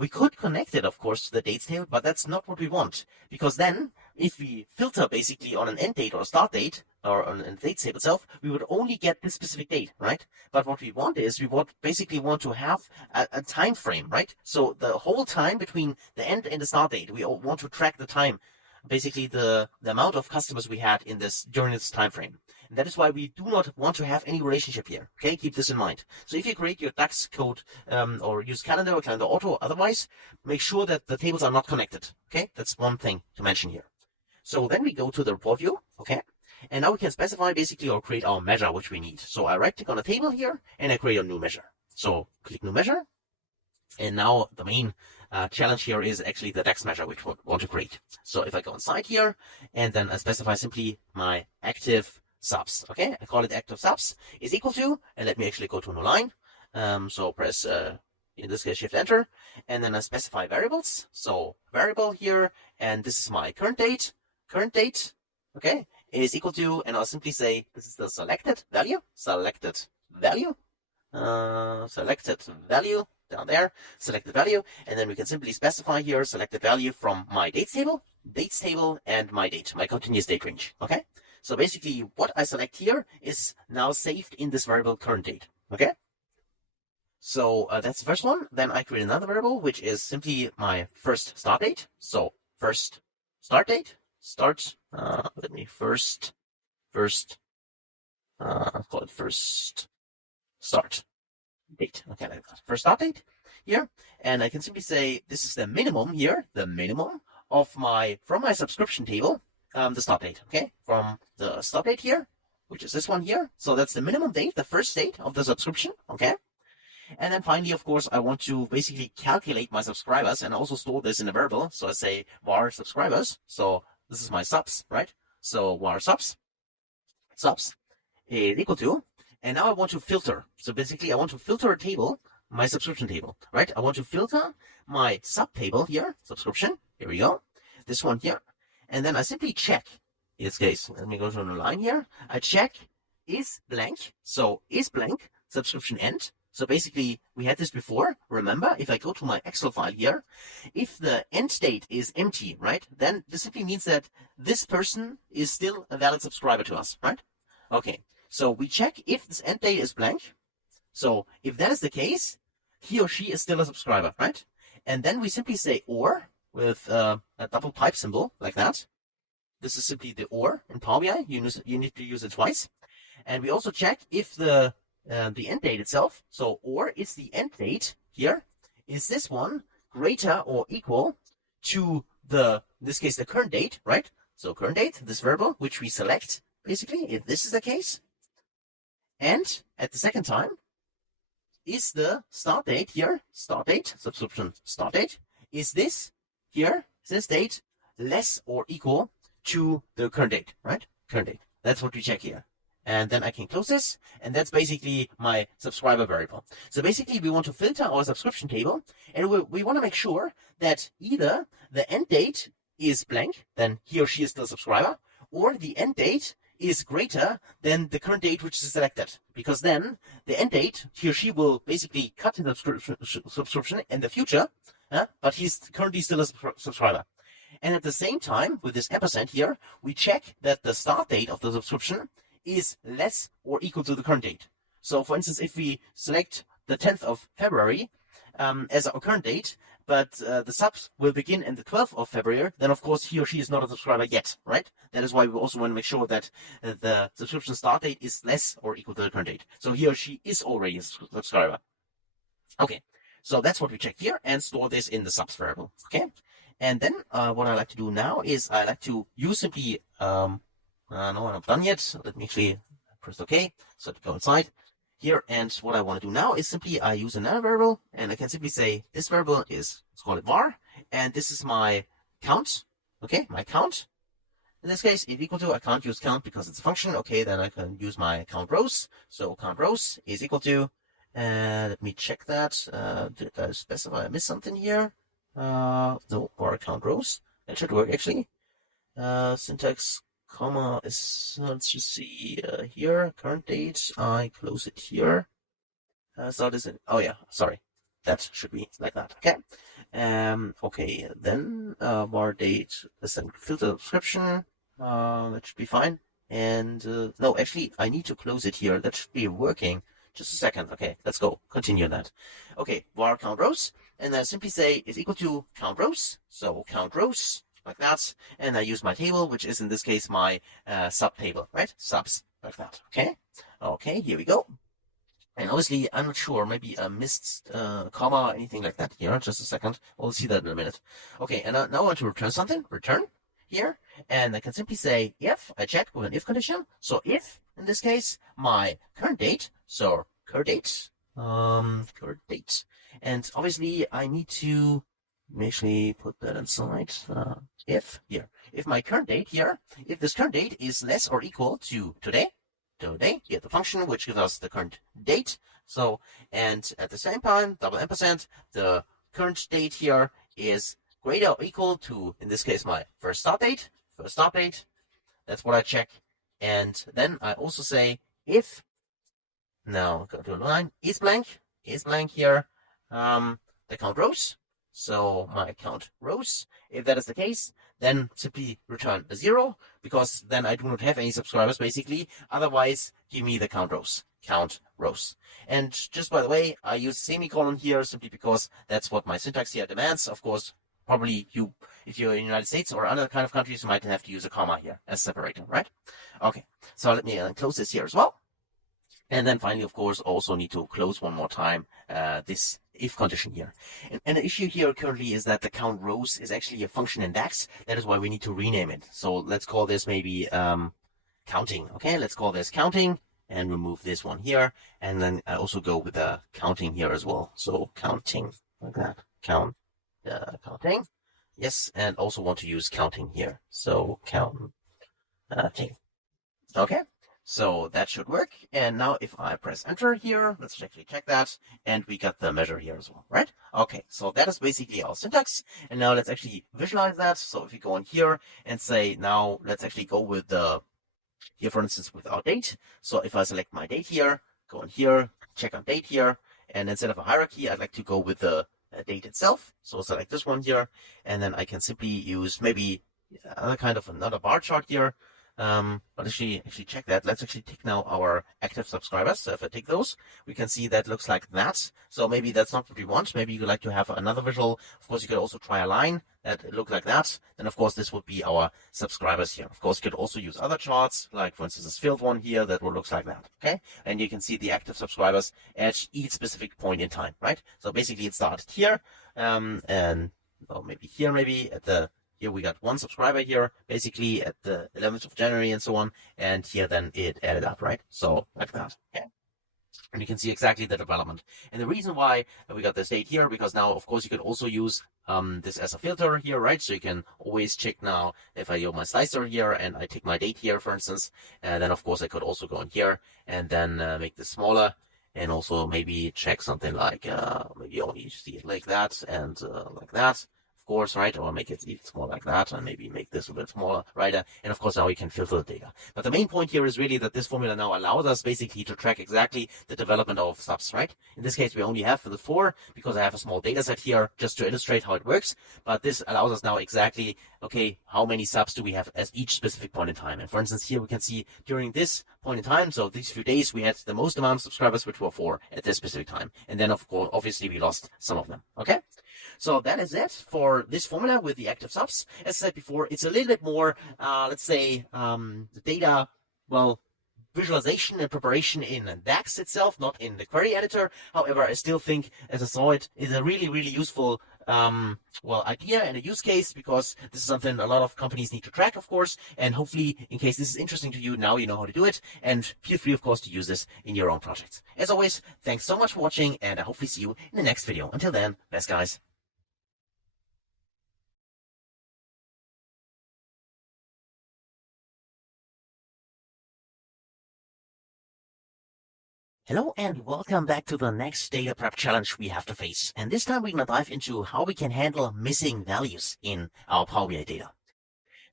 We could connect it, of course, to the dates table, but that's not what we want. Because then, if we filter basically on an end date or a start date, or on the date table itself, we would only get this specific date, right? But what we want is, basically want to have a time frame, right? So the whole time between the end and the start date, we want to track the time. Basically the amount of customers we had during this time frame. And that is why we do not want to have any relationship here. Okay, keep this in mind. So if you create your DAX code or use calendar or calendar auto, otherwise, make sure that the tables are not connected. Okay, that's one thing to mention here. So then we go to the report view. Okay, and now we can specify basically or create our measure which we need. So I right click on the table here and I create a new measure. So click new measure. And now the main challenge here is actually the DAX measure which we want to create. So if I go inside here and then I specify simply my active subs, okay, I call it active subs is equal to, and let me actually go to a new line. So press, in this case, Shift Enter, and then I specify variables. So variable here, and this is my current date, okay, is equal to, and I'll simply say this is the selected value down there, selected value, and then we can simply specify here selected value from my dates table, and my date, my continuous date range. Okay, so basically what I select here is now saved in this variable current date. Okay, so that's the first one. Then I create another variable which is simply my first start date. So first start date, let me first call it first start date. Okay, like that. First start date here, and I can simply say this is the minimum here, the minimum of from my subscription table, the start date. Okay, from the start date here, which is this one here. So that's the minimum date, the first date of the subscription. Okay, and then finally, of course, I want to basically calculate my subscribers and also store this in a variable. So I say var subscribers. So this is my subs, right? So var subs is equal to. And now I want to filter. So basically, I want to filter a table, my subscription table, right? I want to filter my sub table here, subscription. Here we go. This one here. And then I simply check. In this case, let me go to a line here. I check is blank. So is blank subscription end. So basically, we had this before. Remember, if I go to my Excel file here, if the end date is empty, right? Then this simply means that this person is still a valid subscriber to us, right? Okay. So we check if this end date is blank. So if that is the case, he or she is still a subscriber, right? And then we simply say or with a double pipe symbol like that. This is simply the or in Power BI. You need to use it twice. And we also check if the end date itself. So or is the end date here, is this one greater or equal to in this case, the current date, right? So current date, this variable, which we select, basically, if this is the case. And at the second time, is the start date here, subscription start date, is this here, this date, less or equal to the current date, right? Current date. That's what we check here. And then I can close this, and that's basically my subscriber variable. So basically, we want to filter our subscription table, and we want to make sure that either the end date is blank, then he or she is still a subscriber, or the end date is greater than the current date which is selected, because then the end date, he or she will basically cut his subscription in the future, but he's currently still a subscriber. And at the same time, with this ampersand here, we check that the start date of the subscription is less or equal to the current date. So for instance, if we select the 10th of February as our current date, but the subs will begin in the 12th of February, then of course he or she is not a subscriber yet, right? That is why we also want to make sure that the subscription start date is less or equal to the current date. So he or she is already a subscriber. Okay, so that's what we check here and store this in the subs variable. Okay, and then what I like to do now is I like to use simply, no, I'm not done yet. Let me actually press OK. So to go inside here, and what I want to do now is simply I use another variable, and I can simply say this variable is, let's call it var, and this is my count. Okay, my count. In this case, if equal to, I can't use count because it's a function. Okay, then I can use my count rows. So count rows is equal to, let me check that. Did I specify I missed something here? No, or count rows. That should work actually. Syntax comma is, let's just see here, current date. I close it here. So this is, oh yeah, sorry. That should be like that. Okay. Okay, then var date is then filter subscription. That should be fine. And no, actually, I need to close it here. That should be working. Just a second. Okay, let's go. Continue that. Okay, var count rows, and I simply say is equal to count rows. So count rows like that, and I use my table, which is in this case my sub table, right? Subs like that. Okay, here we go. And obviously, I'm not sure, maybe a missed comma or anything like that here. Just a second. We'll see that in a minute. Okay, and now I want to return something. Return here. And I can simply say if. I check with an if condition. So if, in this case, my current date. So current date. Current date. And obviously, I need to actually put that inside. If my current date here, if this current date is less or equal to today, you get the function which gives us the current date. So, and at the same time, double ampersand, the current date here is greater or equal to, in this case, my first start date. That's what I check. And then I also say if, now go to a line, is blank here, the count rows. So my count rows. If that is the case, then simply return a 0, because then I do not have any subscribers basically. Otherwise, give me the count rows. And just by the way, I use semicolon here simply because that's what my syntax here demands. Of course, probably if you're in the United States or other kind of countries, you might have to use a comma here as separator, right? Okay, so let me close this here as well. And then finally, of course, also need to close one more time this if condition here. And the issue here currently is that the count rows is actually a function in DAX. That is why we need to rename it. So let's call this maybe counting. Okay, let's call this counting and remove this one here. And then I also go with the counting here as well. So counting like that. Counting. Yes, and also want to use counting here. So counting. Okay. So that should work. And now if I press enter here, let's actually check that. And we got the measure here as well, right? Okay, so that is basically our syntax. And now let's actually visualize that. So if we go in here and say, now let's actually go with the, here for instance, with our date. So if I select my date here, go in here, check on date here. And instead of a hierarchy, I'd like to go with the date itself. So select this one here. And then I can simply use maybe another bar chart here. But actually check that. Let's actually take now our active subscribers. So if I take those, we can see that looks like that. So maybe that's not what we want. Maybe you'd like to have another visual. Of course, you could also try a line that look like that. Then of course, this would be our subscribers here. Of course, you could also use other charts, like for instance, this filled one here that will look like that. Okay. And you can see the active subscribers at each specific point in time, right? So basically it started here, and maybe here, here we got one subscriber here, basically at the 11th of January and so on. And here then it added up, right? So like that. Okay. And you can see exactly the development. And the reason why we got this date here, because now, of course, you could also use this as a filter here, right? So you can always check now if I use my slicer here and I take my date here, for instance, and then of course I could also go in here and then make this smaller. And also maybe check something like, maybe only see it like that and like that. Of course, right? Or make it even smaller like that, and maybe make this a bit smaller, right? And of course, now we can filter the data. But the main point here is really that this formula now allows us basically to track exactly the development of subs, right? In this case, we only have for the 4 because I have a small data set here just to illustrate how it works. But this allows us now exactly, okay, how many subs do we have at each specific point in time? And for instance, here we can see during this point in time, so these few days, we had the most amount of subscribers, which were 4 at this specific time. And then, of course, obviously, we lost some of them, okay? So that is it for this formula with the active subs. As I said before, it's a little bit more, let's say, the data, well, visualization and preparation in DAX itself, not in the query editor. However, I still think, as I saw it, is a really, really useful, idea and a use case, because this is something a lot of companies need to track, of course. And hopefully, in case this is interesting to you, now you know how to do it. And feel free, of course, to use this in your own projects. As always, thanks so much for watching, and I hopefully see you in the next video. Until then, best guys. Hello and welcome back to the next data prep challenge we have to face. And this time we're going to dive into how we can handle missing values in our Power BI data.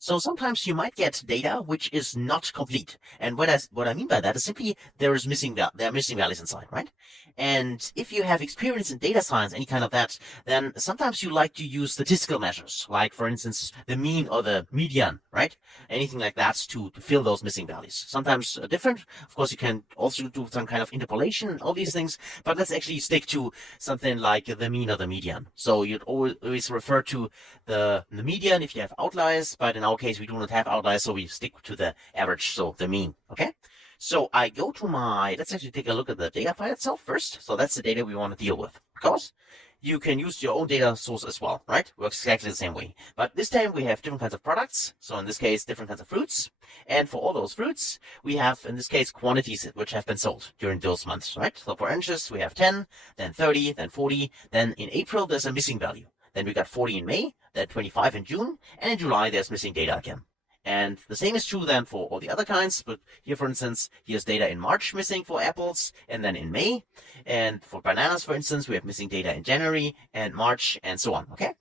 So sometimes you might get data which is not complete. And what I mean by that is simply there are missing values inside, right? And if you have experience in data science, any kind of that, then sometimes you like to use statistical measures, like for instance, the mean or the median, right? Anything like that to fill those missing values. Sometimes different. Of course, you can also do some kind of interpolation, all these things, but let's actually stick to something like the mean or the median. So you'd always refer to the median if you have outliers, but in our case, we do not have outliers, so we stick to the average, so the mean, okay? So I go to let's actually take a look at the data file itself first. So that's the data we want to deal with. Of course, you can use your own data source as well, right? Works exactly the same way. But this time we have different kinds of products. So in this case, different kinds of fruits. And for all those fruits, we have, in this case, quantities which have been sold during those months, right? So for oranges, we have 10, then 30, then 40. Then in April, there's a missing value. Then we got 40 in May, then 25 in June, and in July, there's missing data again. And the same is true then for all the other kinds, but here, for instance, here's data in March missing for apples, and then in May. And for bananas, for instance, we have missing data in January and March, and so on, okay?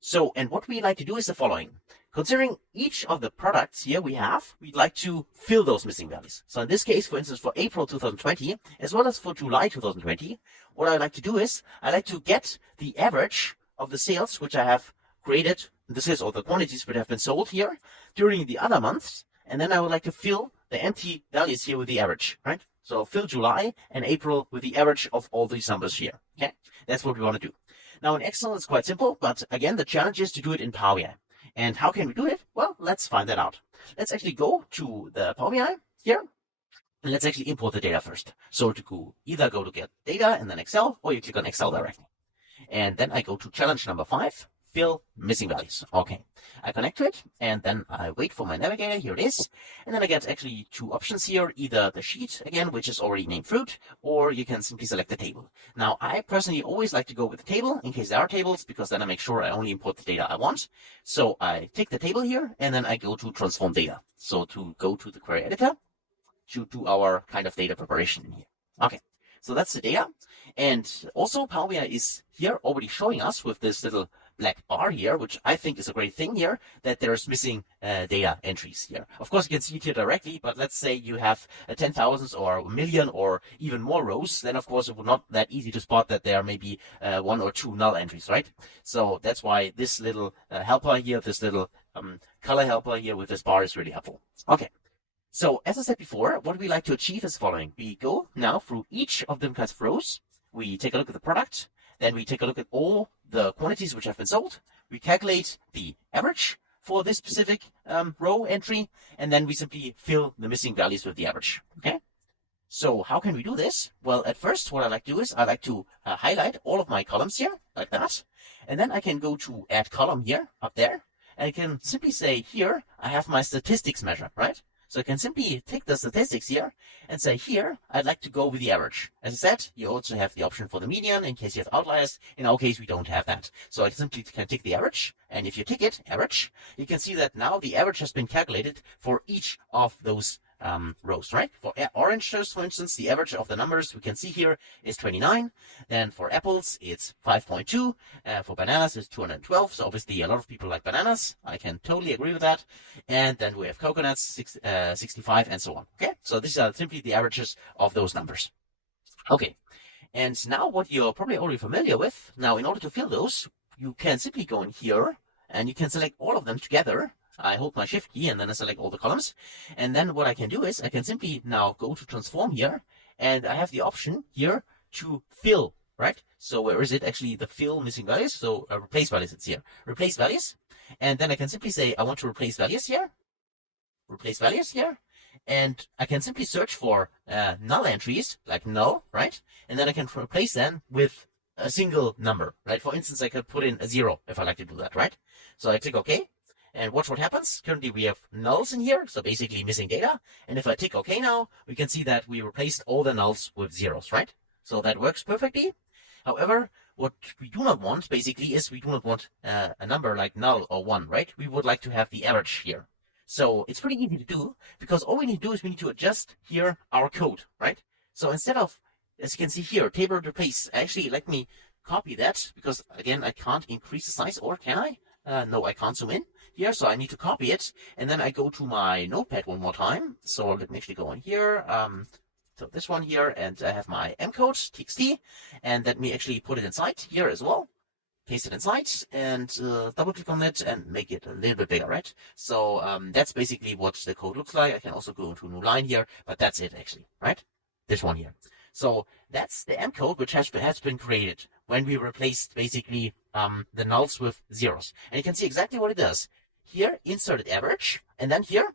So, and what we like to do is the following. Considering each of the products here we'd like to fill those missing values. So in this case, for instance, for April 2020, as well as for July 2020, what I like to do is, I like to get the average of the sales which I have created, this is all the quantities which have been sold here during the other months, and then I would like to fill the empty values here with the average, right? So fill July and April with the average of all these numbers here, okay? That's what we want to do. Now in Excel, it's quite simple, but again, the challenge is to do it in Power BI. And how can we do it? Well, let's find that out. Let's actually go to the Power BI here, and let's actually import the data first. So to either go to get data and then Excel, or you click on Excel directly. And then I go to challenge number 5, fill missing values. Okay, I connect to it, and then I wait for my navigator. Here it is. And then I get actually 2 options here, either the sheet again, which is already named fruit, or you can simply select the table. Now, I personally always like to go with the table in case there are tables, because then I make sure I only import the data I want. So I take the table here, and then I go to transform data. So to go to the query editor, to do our kind of data preparation in here. Okay. So that's the data. And also Power BI is here already showing us with this little black bar here, which I think is a great thing here, that there's missing data entries here. Of course, you can see it here directly, but let's say you have 10,000 or a million or even more rows, then of course it would not that easy to spot that there may be 1 or 2 null entries, right? So that's why this little helper here, this little color helper here with this bar is really helpful. Okay. So as I said before, what we like to achieve is the following. We go now through each of them kinds of rows. We take a look at the product. Then we take a look at all the quantities which have been sold. We calculate the average for this specific row entry. And then we simply fill the missing values with the average. Okay. So how can we do this? Well, at first, what I like to do is I like to highlight all of my columns here like that. And then I can go to add column here up there. And I can simply say here, I have my statistics measure, right? So I can simply take the statistics here and say here, I'd like to go with the average. As I said, you also have the option for the median in case you have outliers. In our case, we don't have that. So I simply can tick the average. And if you tick it, average, you can see that now the average has been calculated for each of those rows, right? For oranges, for instance, the average of the numbers we can see here is 29. Then for apples, it's 5.2. For bananas, it's 212. So obviously a lot of people like bananas. I can totally agree with that. And then we have coconuts, 65, and so on. Okay, so these are simply the averages of those numbers. Okay, and now what you're probably already familiar with, now in order to fill those, you can simply go in here and you can select all of them together. I hold my shift key and then I select all the columns. And then what I can do is I can simply now go to transform here, and I have the option here to fill, right? So where is it? Actually, the fill missing values. So replace values, it's here. Replace values. And then I can simply say I want to replace values here. Replace values here. And I can simply search for null entries, like null, right? And then I can replace them with a single number, right? For instance, I could put in a 0 if I like to do that, right? So I click OK. And watch what happens. Currently, we have nulls in here, so basically missing data. And if I tick OK now, we can see that we replaced all the nulls with zeros, right? So that works perfectly. However, what we do not want, basically, is we do not want a number like null or 1, right? We would like to have the average here. So it's pretty easy to do, because all we need to do is we need to adjust here our code, right? So instead of, as you can see here, table replace, actually, let me copy that, because, again, I can't increase the size, or can I? No, I can't zoom in here, so I need to copy it, and then I go to my notepad one more time. So let me actually go in here, so this one here, and I have my M code, txt, and let me actually put it inside here as well. Paste it inside, and double click on it, and make it a little bit bigger, right? So that's basically what the code looks like. I can also go to a new line here, but that's it actually, right? This one here. So that's the M code which has been created when we replaced basically the nulls with zeros. And you can see exactly what it does. Here, inserted average, and then here,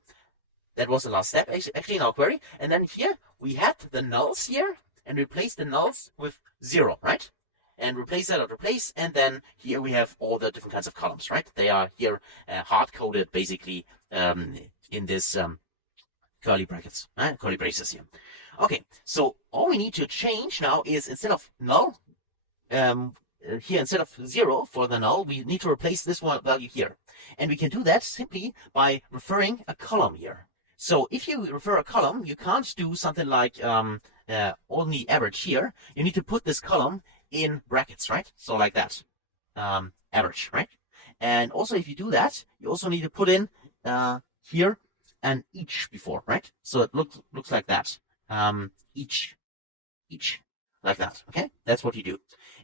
That was the last step actually in our query. And then here we had the nulls here and replace the nulls with 0, right? And replace that or replace, and then here we have all the different kinds of columns, right? They are here hard-coded basically in this curly brackets, curly braces here. Okay, so all we need to change now is instead of null, here instead of 0 for the null, we need to replace this one value here. And we can do that simply by referring a column here. So if you refer a column, you can't do something like only average here. You need to put this column in brackets, right? So like that, average, right? And also if you do that, you also need to put in here an each before, right? So it looks like that, each, like that, okay? That's what you do.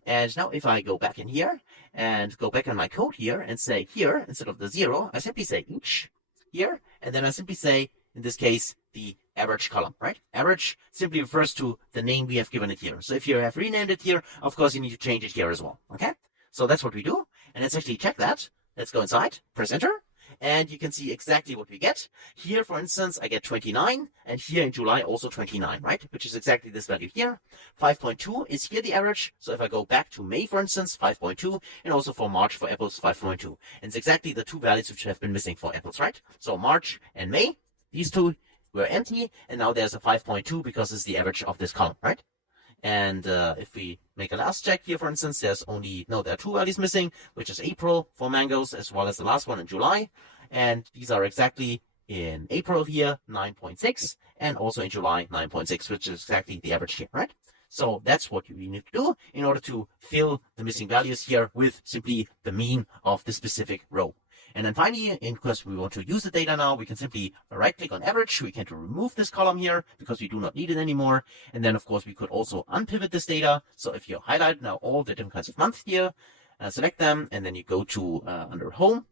And now if I go back in here and go back on my code here and say here, instead of the 0, I simply say each here, and then I simply say, in this case, the average column, right? Average simply refers to the name we have given it here. So if you have renamed it here, of course, you need to change it here as well, okay? So that's what we do. And let's actually check that. Let's go inside, press enter, and you can see exactly what we get. Here, for instance, I get 29, and here in July also 29, right? Which is exactly this value here. 5.2 is here the average. So if I go back to May, for instance, 5.2, and also for March for apples, 5.2. And it's exactly the two values which have been missing for apples, right? So March and May, these two were empty, and now there's a 5.2 because it's the average of this column, right? And if we make a last check here, for instance, there are two values missing, which is April for mangoes, as well as the last one in July. And these are exactly in April here, 9.6, and also in July, 9.6, which is exactly the average here, right? So that's what we need to do in order to fill the missing values here with simply the mean of the specific row. And then finally, because we want to use the data now, we can simply right click on average. We can remove this column here because we do not need it anymore. And then of course we could also unpivot this data. So if you highlight now all the different kinds of months here, select them, and then you go to under home.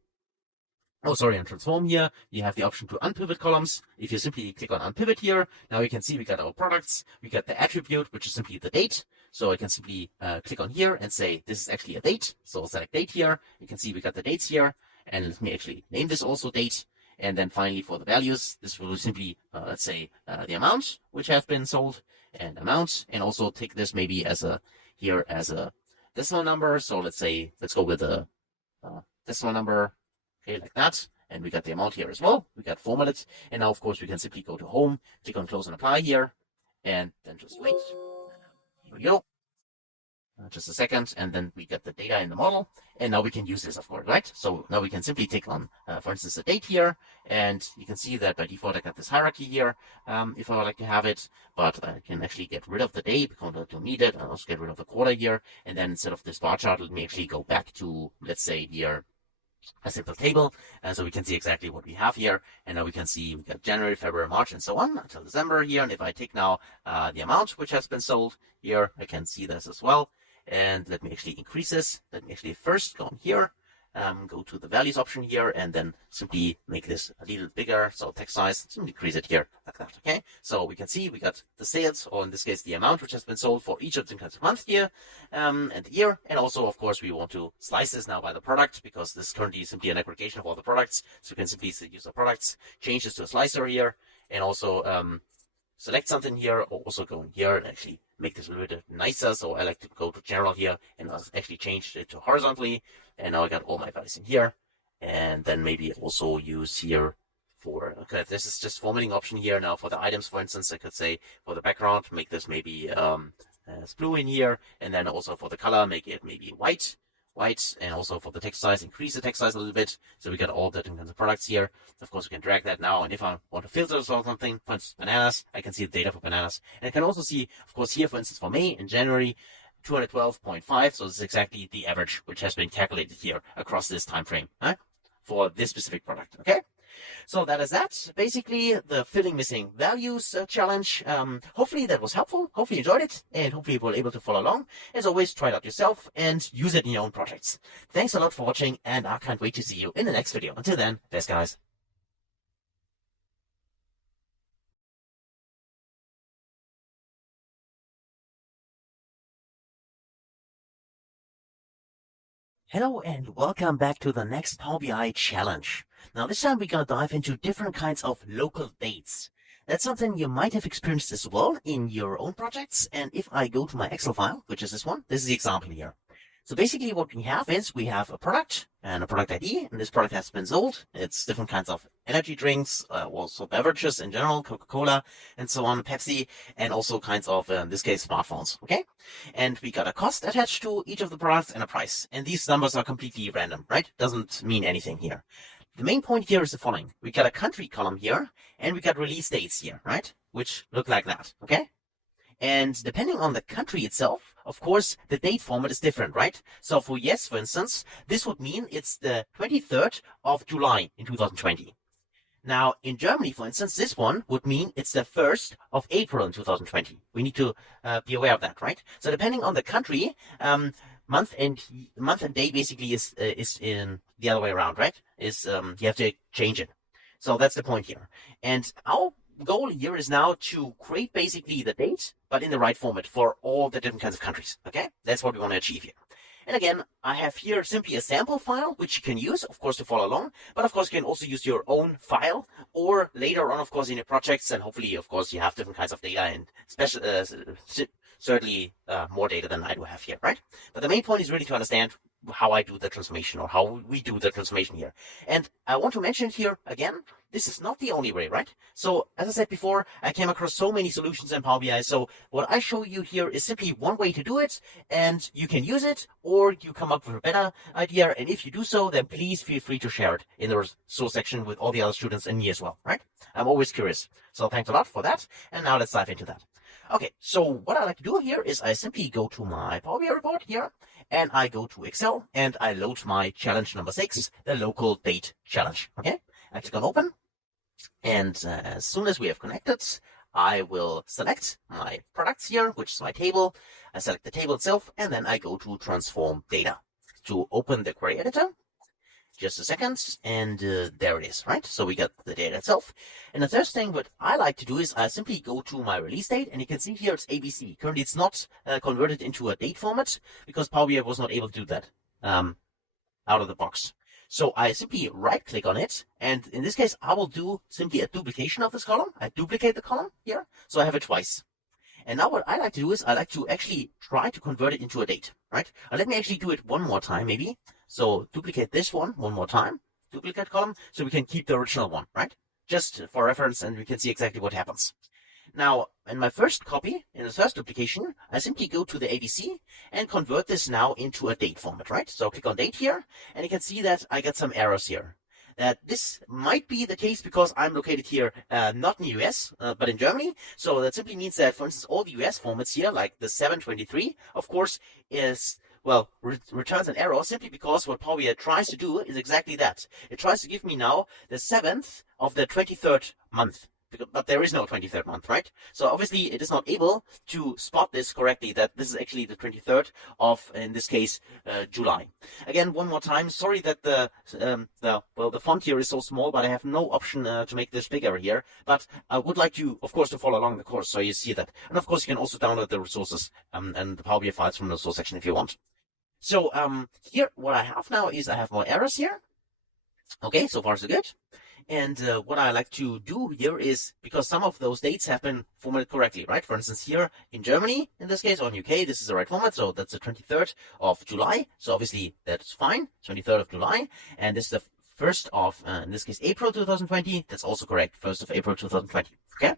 And transform here, you have the option to unpivot columns. If you simply click on unpivot here, now you can see we got our products, we got the attribute, which is simply the date. So I can simply click on here and say, this is actually a date. So I'll select date here. You can see we got the dates here. And let me actually name this also date. And then finally for the values, this will simply, let's say, the amount which have been sold and amount. And also take this maybe as a decimal number. So let's go with a decimal number. Okay, like that. And we got the amount here as well. We got formatted. And now, of course, we can simply go to home, click on close and apply here, and then just wait. Here we go. Just a second, and then we get the data in the model, and now we can use this, of course, right? So now we can simply take on, for instance, the date here, and you can see that by default I got this hierarchy here, if I would like to have it, but I can actually get rid of the day because I don't need it. I'll also get rid of the quarter here, and then instead of this bar chart, let me actually go back to, let's say, here, a simple table, so we can see exactly what we have here. And now we can see we got January, February, March, and so on until December here. And if I take now the amount which has been sold here, I can see this as well. And let me actually increase this. Let me actually first go in here, go to the values option here, and then simply make this a little bigger. So text size, simply increase it here like that. Okay. So we can see we got the sales, or in this case, the amount which has been sold for each of the kinds of month here, and the year. And also, of course, we want to slice this now by the product because this is currently simply an aggregation of all the products. So we can simply use the products, change this to a slicer here, and also, select something here, or also go in here and actually make this a little bit nicer. So I like to go to general here and actually change it to horizontally. And now I got all my values in here. And then maybe also use here for, okay, this is just formatting option here. Now for the items, for instance, I could say for the background, make this maybe as blue in here. And then also for the color, make it maybe white. And also for the text size, increase the text size a little bit. So we got all the different kinds of products here. Of course, we can drag that now. And if I want to filter or something, for instance, bananas, I can see the data for bananas. And I can also see, of course, here, for instance, for May and January, 212.5. So this is exactly the average, which has been calculated here across this time frame for this specific product. Okay. So that is that. Basically, the filling missing values challenge. Hopefully that was helpful. Hopefully you enjoyed it, and hopefully you were able to follow along. As always, try it out yourself and use it in your own projects. Thanks a lot for watching, and I can't wait to see you in the next video. Until then, best guys. Hello and welcome back to the next Power BI challenge. Now this time we're going to dive into different kinds of local dates. That's something you might have experienced as well in your own projects. And if I go to my Excel file, which is this one, this is the example here. So basically what we have is we have a product and a product ID, and this product has been sold. It's different kinds of energy drinks, also beverages in general, Coca-Cola and so on, Pepsi, and also kinds of, in this case, smartphones, okay? And we got a cost attached to each of the products and a price. And these numbers are completely random, right? Doesn't mean anything here. The main point here is the following. We got a country column here, and we got release dates here, right? Which look like that, okay? And depending on the country itself, of course, the date format is different, right? So for yes, for instance, this would mean it's the 23rd of July in 2020. Now, in Germany, for instance, this one would mean it's the 1st of April in 2020. We need to be aware of that, right? So depending on the country, month and day basically is in the other way around, right? You have to change it. So that's the point here. And our goal here is now to create basically the date, but in the right format for all the different kinds of countries. Okay, that's what we want to achieve here. And again, I have here simply a sample file, which you can use, of course, to follow along. But of course, you can also use your own file, or later on, of course, in your projects. And hopefully, of course, you have different kinds of data and certainly more data than I do have here, right? But the main point is really to understand how I do the transformation, or how we do the transformation here. And I want to mention here again, this is not the only way, right? So as I said before, I came across so many solutions in Power BI. So what I show you here is simply one way to do it, and you can use it, or you come up with a better idea. And if you do so, then please feel free to share it in the resource section with all the other students and me as well, right? I'm always curious. So thanks a lot for that. And now let's dive into that. Okay, so what I like to do here is I simply go to my Power BI report here, and I go to Excel, and I load my challenge number 6, the local date challenge. Okay, I click on open, and as soon as we have connected, I will select my products here, which is my table. I select the table itself, and then I go to transform data to open the query editor. Just a second, and there it is, right? So we got the data itself. And the first thing what I like to do is I simply go to my release date, and you can see here it's ABC. Currently, it's not converted into a date format because Power BI was not able to do that out of the box. So I simply right-click on it, and in this case, I will do simply a duplication of this column. I duplicate the column here, so I have it twice. And now what I like to do is I like to actually try to convert it into a date, right? Let me actually do it one more time, maybe. So duplicate this one more time, duplicate column, so we can keep the original one, right? Just for reference, and we can see exactly what happens. Now, in my first copy, in the first duplication, I simply go to the ABC and convert this now into a date format, right? So click on date here, and you can see that I get some errors here. That this might be the case because I'm located here, not in the US, but in Germany. So that simply means that, for instance, all the US formats here, like the 723, of course, is, well, returns an error simply because what Power BI tries to do is exactly that. It tries to give me now the 7th of the 23rd month. But there is no 23rd month, right? So obviously it is not able to spot this correctly, that this is actually the 23rd of, in this case, July. Again, one more time, sorry that the font here is so small, but I have no option to make this bigger here. But I would like you, of course, to follow along the course so you see that. And of course, you can also download the resources and the Power BI files from the resource section if you want. So here, what I have now is I have more errors here. Okay, so far so good. And what I like to do here is, because some of those dates have been formatted correctly, right? For instance, here in Germany, in this case, or in UK, this is the right format. So that's the 23rd of July. So obviously that's fine, 23rd of July. And this is the 1st of, in this case, April 2020. That's also correct, 1st of April 2020. Okay?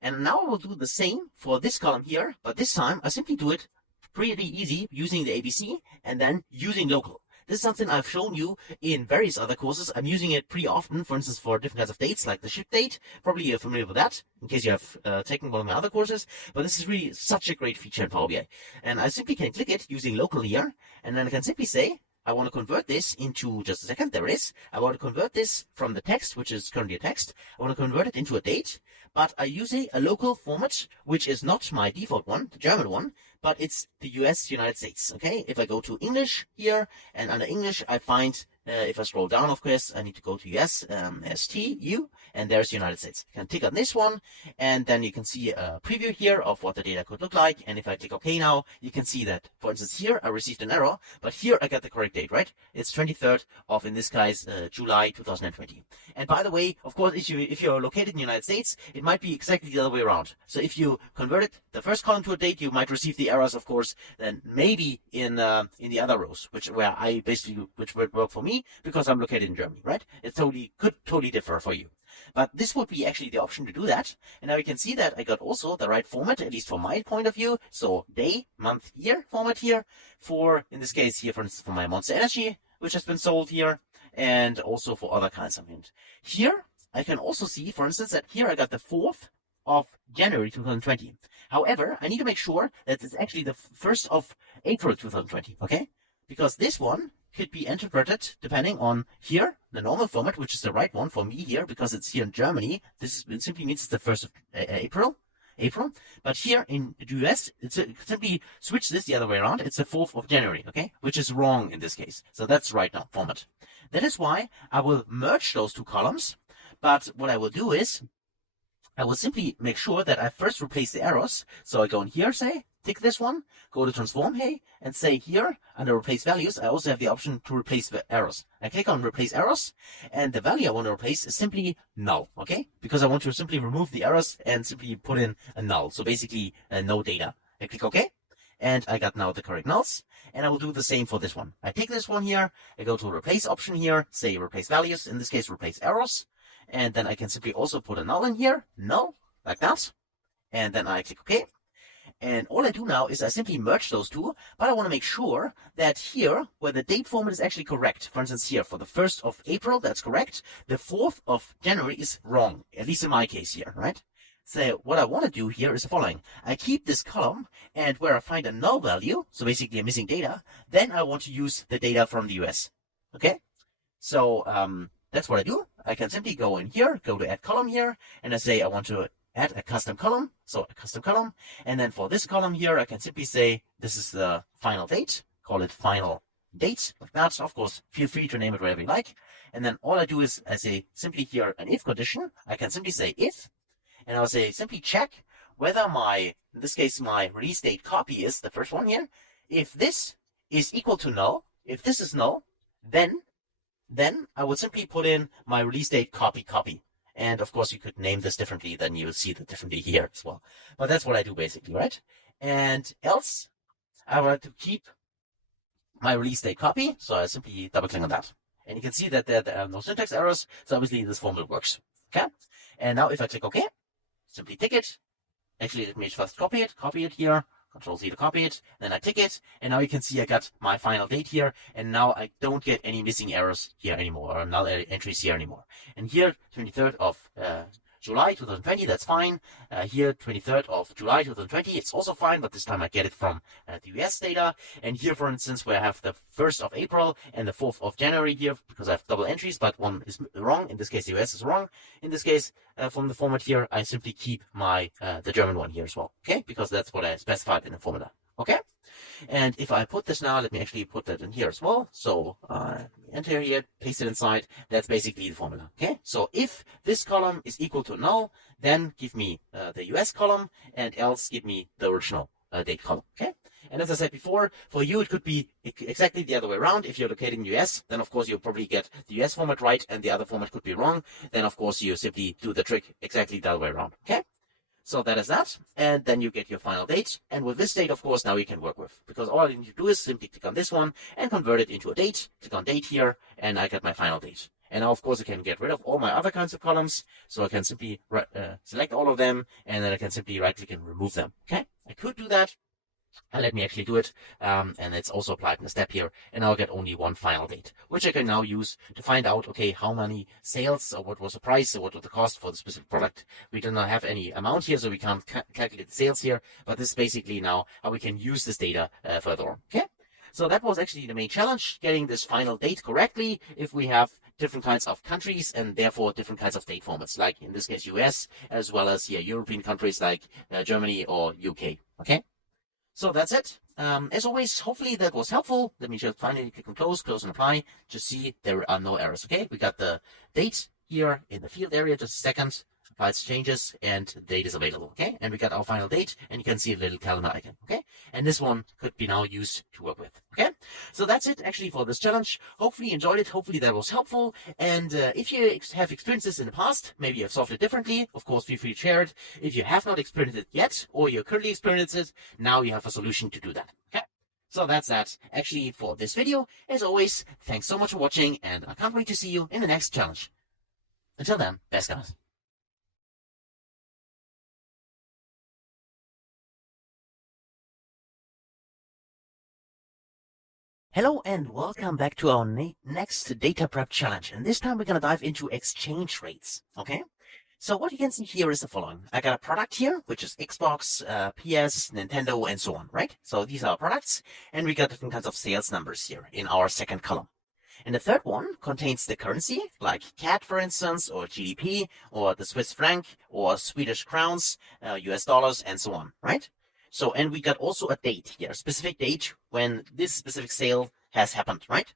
And now I will do the same for this column here. But this time, I simply do it pretty easy using the ABC and then using local. This is something I've shown you in various other courses. I'm using it pretty often, for instance, for different kinds of dates, like the ship date. Probably you're familiar with that, in case you have taken one of my other courses. But this is really such a great feature in Power BI. And I simply can click it using local here, and then I can simply say, I want to convert this into, just a second, there it is. I want to convert this from the text, which is currently a text. I want to convert it into a date, but I use a local format, which is not my default one, the German one, but it's the US, United States, okay? If I go to English here, and under English, I find if I scroll down, of course, I need to go to US, STU, and there's United States. You can click on this one, and then you can see a preview here of what the data could look like. And if I click OK now, you can see that, for instance, here I received an error, but here I got the correct date, right? It's 23rd of, in this case, July 2020. And by the way, of course, if you're located in the United States, it might be exactly the other way around. So if you converted the first column to a date, you might receive the errors, of course, then maybe in the other rows, which would work for me because I'm located in Germany, right? It could totally differ for you. But this would be actually the option to do that. And now you can see that I got also the right format, at least from my point of view. So day, month, year format here for, in this case here, for instance, for my Monster Energy, which has been sold here, and also for other kinds of mint. Here, I can also see, for instance, that here I got the 4th of January 2020. However, I need to make sure that it's actually the 1st of April 2020, okay? Because this one could be interpreted depending on here, the normal format, which is the right one for me here, because it's here in Germany. It simply means it's the 1st of April. But here in the US, simply switch this the other way around. It's the 4th of January, okay? Which is wrong in this case. So that's right now format. That is why I will merge those two columns. But what I will do is, I will simply make sure that I first replace the errors. So I go in here, say, tick this one, go to transform, hey, and say here, under replace values, I also have the option to replace the errors. I click on replace errors, and the value I want to replace is simply null, okay? Because I want to simply remove the errors and simply put in a null. So basically, no data. I click OK, and I got now the correct nulls. And I will do the same for this one. I take this one here, I go to replace option here, say replace values, in this case, replace errors. And then I can simply also put a null in here, null, like that. And then I click OK. And all I do now is I simply merge those two, but I want to make sure that here, where the date format is actually correct, for instance here, for the 1st of April, that's correct. The 4th of January is wrong, at least in my case here, right? So what I want to do here is the following. I keep this column, and where I find a null value, so basically a missing data, then I want to use the data from the US. Okay? So that's what I do. I can simply go in here, go to add column here, and I say I want to add a custom column, so a custom column. And then for this column here, I can simply say this is the final date, call it final date, like that. Of course, feel free to name it whatever you like. And then all I do is I say simply here an if condition. I can simply say if, and I'll say simply check whether in this case, my release date copy is the first one here. If this is equal to null, if this is null, then I would simply put in my release date copy. And of course, you could name this differently, then you will see it differently here as well. But that's what I do basically, right? And else, I want to keep my release date copy. So I simply double click on that. And you can see that there are no syntax errors. So obviously this formula works. Okay. And now if I click OK, simply tick it. Actually, let me first copy it here. Control Z to copy it, then I tick it, and now you can see I got my final date here, and now I don't get any missing errors here anymore, or null entries here anymore. And here, 23rd of July 2020, that's fine. Here, 23rd of July 2020, it's also fine, but this time I get it from the US data. And here, for instance, where I have the 1st of April and the 4th of January here, because I have double entries, but one is wrong. In this case, the US is wrong. In this case, from the format here, I simply keep my the German one here as well, okay? Because that's what I specified in the formula, okay? And if I put this now, let me actually put that in here as well. So enter here, paste it inside. That's basically the formula. Okay. So if this column is equal to null, then give me the US column, and else give me the original date column. Okay. And as I said before, for you, it could be exactly the other way around. If you're located in the US, then of course you'll probably get the US format right, and the other format could be wrong. Then of course you simply do the trick exactly the other way around. Okay. So that is that, and then you get your final date. And with this date, of course, now you can work with, because all I need to do is simply click on this one and convert it into a date. Click on date here, and I get my final date. And now, of course, I can get rid of all my other kinds of columns. So I can simply select all of them, and then I can simply right-click and remove them. Okay, I could do that. And let me actually do it, and it's also applied in a step here, and I'll get only one final date, which I can now use to find out, okay, how many sales, or what was the price, or what was the cost for the specific product. We do not have any amount here, so we can't calculate the sales here, but this is basically now how we can use this data further on, okay? So that was actually the main challenge, getting this final date correctly if we have different kinds of countries and therefore different kinds of date formats, like in this case US, as well as here European countries like Germany or UK, okay? So that's it. As always, hopefully that was helpful. Let me just finally click on close and apply. Just see there are no errors. Okay, we got the date here in the field area. Just a second. Apply its changes and the date is available. Okay, and we got our final date, and you can see a little calendar icon. Okay, and this one could be now used to work with. Okay, so that's it actually for this challenge. Hopefully you enjoyed it. Hopefully that was helpful. And if you have experienced this in the past, maybe you've solved it differently, of course feel free to share it. If you have not experienced it yet, or you're currently experiencing it, now you have a solution to do that. Okay, so that's that actually for this video. As always, thanks so much for watching, and I can't wait to see you in the next challenge. Until then, best guys. Hello and welcome back to our next data prep challenge. And this time we're going to dive into exchange rates. Okay. So what you can see here is the following. I got a product here, which is Xbox, PS, Nintendo, and so on, right? So these are our products, and we got different kinds of sales numbers here in our second column. And the third one contains the currency, like CAD, for instance, or GDP, or the Swiss franc, or Swedish crowns, US dollars, and so on, right? So, and we got also a date here, a specific date when this specific sale has happened, right?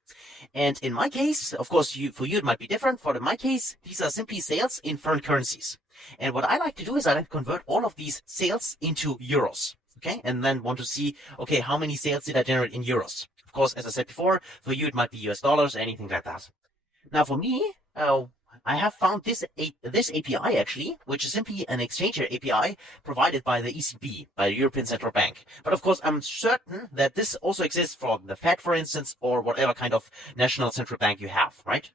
And in my case, of course, for you it might be different. For my case, these are simply sales in foreign currencies. And what I like to do is I like to convert all of these sales into euros, okay? And then want to see, okay, how many sales did I generate in euros? Of course, as I said before, for you it might be US dollars, anything like that. Now for me, I have found this API actually, which is simply an exchange API provided by the ECB, by the European Central Bank. But of course, I'm certain that this also exists for the Fed, for instance, or whatever kind of national central bank you have, right?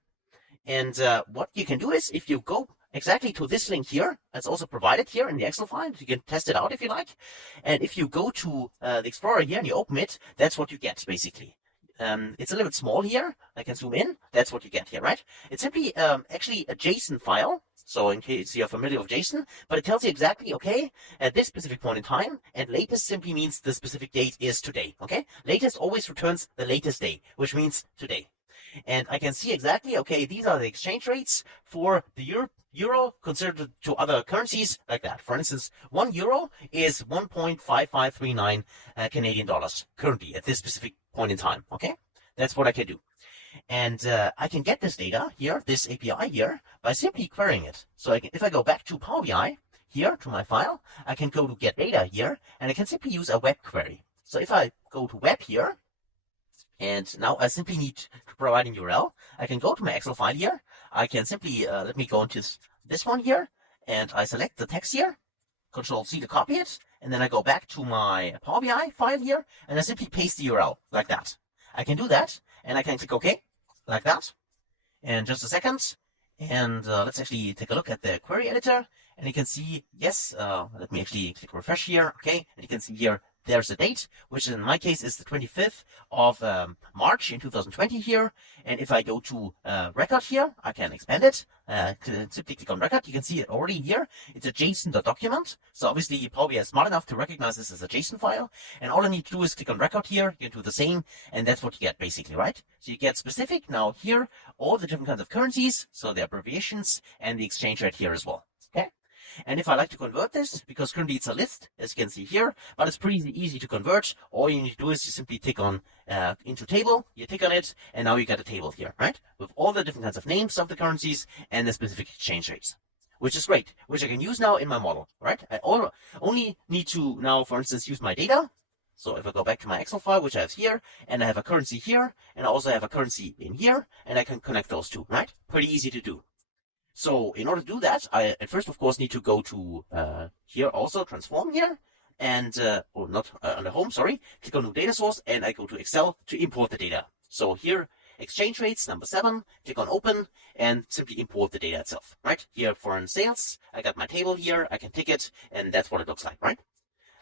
And what you can do is, if you go exactly to this link here, that's also provided here in the Excel file, you can test it out if you like. And if you go to the Explorer here and you open it, that's what you get basically. It's a little bit small here. I can zoom in. That's what you get here, right? It's simply actually a JSON file. So in case you're familiar with JSON, but it tells you exactly, okay, at this specific point in time, and latest simply means the specific date is today, okay? Latest always returns the latest day, which means today. And I can see exactly, okay, these are the exchange rates for the euro considered to other currencies like that. For instance, €1 is 1.5539 Canadian dollars currently at this specific point in time. Okay, that's what I can do. And I can get this data here, this API here, by simply querying it. So if I go back to Power BI here to my file, I can go to get data here, and I can simply use a web query. So if I go to web here, and now I simply need to provide an URL. I can go to my Excel file here. I can simply, let me go into this one here, and I select the text here, Control C to copy it, and then I go back to my Power BI file here, and I simply paste the URL like that. I can do that, and I can click OK, like that. And just a second, and let's actually take a look at the query editor, and you can see, yes, let me actually click refresh here, okay, and you can see here, there's the date, which in my case is the 25th of March in 2020 here. And if I go to record here, I can expand it. Simply click on record. You can see it already here. It's a JSON.document. So obviously Power BI is smart enough to recognize this as a JSON file. And all I need to do is click on record here. You can do the same. And that's what you get basically, right? So you get specific now here, all the different kinds of currencies. So the abbreviations and the exchange rate here as well. Okay. And if I like to convert this, because currently it's a list, as you can see here, but it's pretty easy to convert. All you need to do is you simply tick on into table, you tick on it, and now you get a table here, right? With all the different kinds of names of the currencies and the specific exchange rates, which is great, which I can use now in my model, right? I only need to now, for instance, use my data. So if I go back to my Excel file, which I have here, and I have a currency here, and I also have a currency in here, and I can connect those two, right? Pretty easy to do. So in order to do that, I at first, of course, need to go to here also, transform here, and, or not on the home, sorry, click on new data source, and I go to Excel to import the data. So here, exchange rates, number 7, click on open, and simply import the data itself, right? Here, foreign sales, I got my table here, I can tick it, and that's what it looks like, right?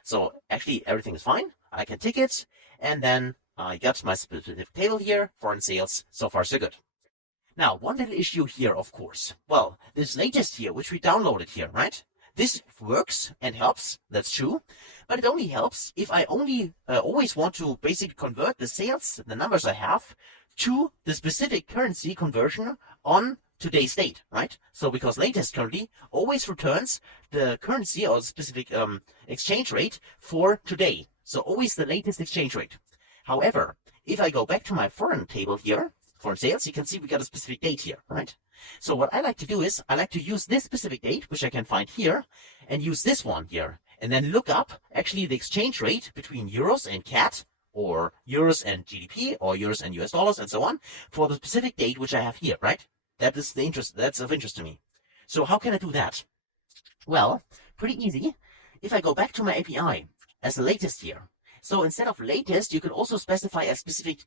So actually, everything is fine. I can tick it, and then I got my specific table here, foreign sales, so far so good. Now, one little issue here, of course. Well, this latest here, which we downloaded here, right? This works and helps, that's true. But it only helps if I only always want to basically convert the sales, the numbers I have, to the specific currency conversion on today's date, right? So because latest currently always returns the currency or specific exchange rate for today. So always the latest exchange rate. However, if I go back to my foreign table here, foreign sales, you can see we got a specific date here, right? So what I like to do is I like to use this specific date, which I can find here, and use this one here, and then look up actually the exchange rate between euros and CAD, or euros and GDP, or euros and US dollars, and so on, for the specific date which I have here, right? That's of interest to me. So how can I do that? Well, pretty easy. If I go back to my API as the latest here, so instead of latest, you can also specify a specific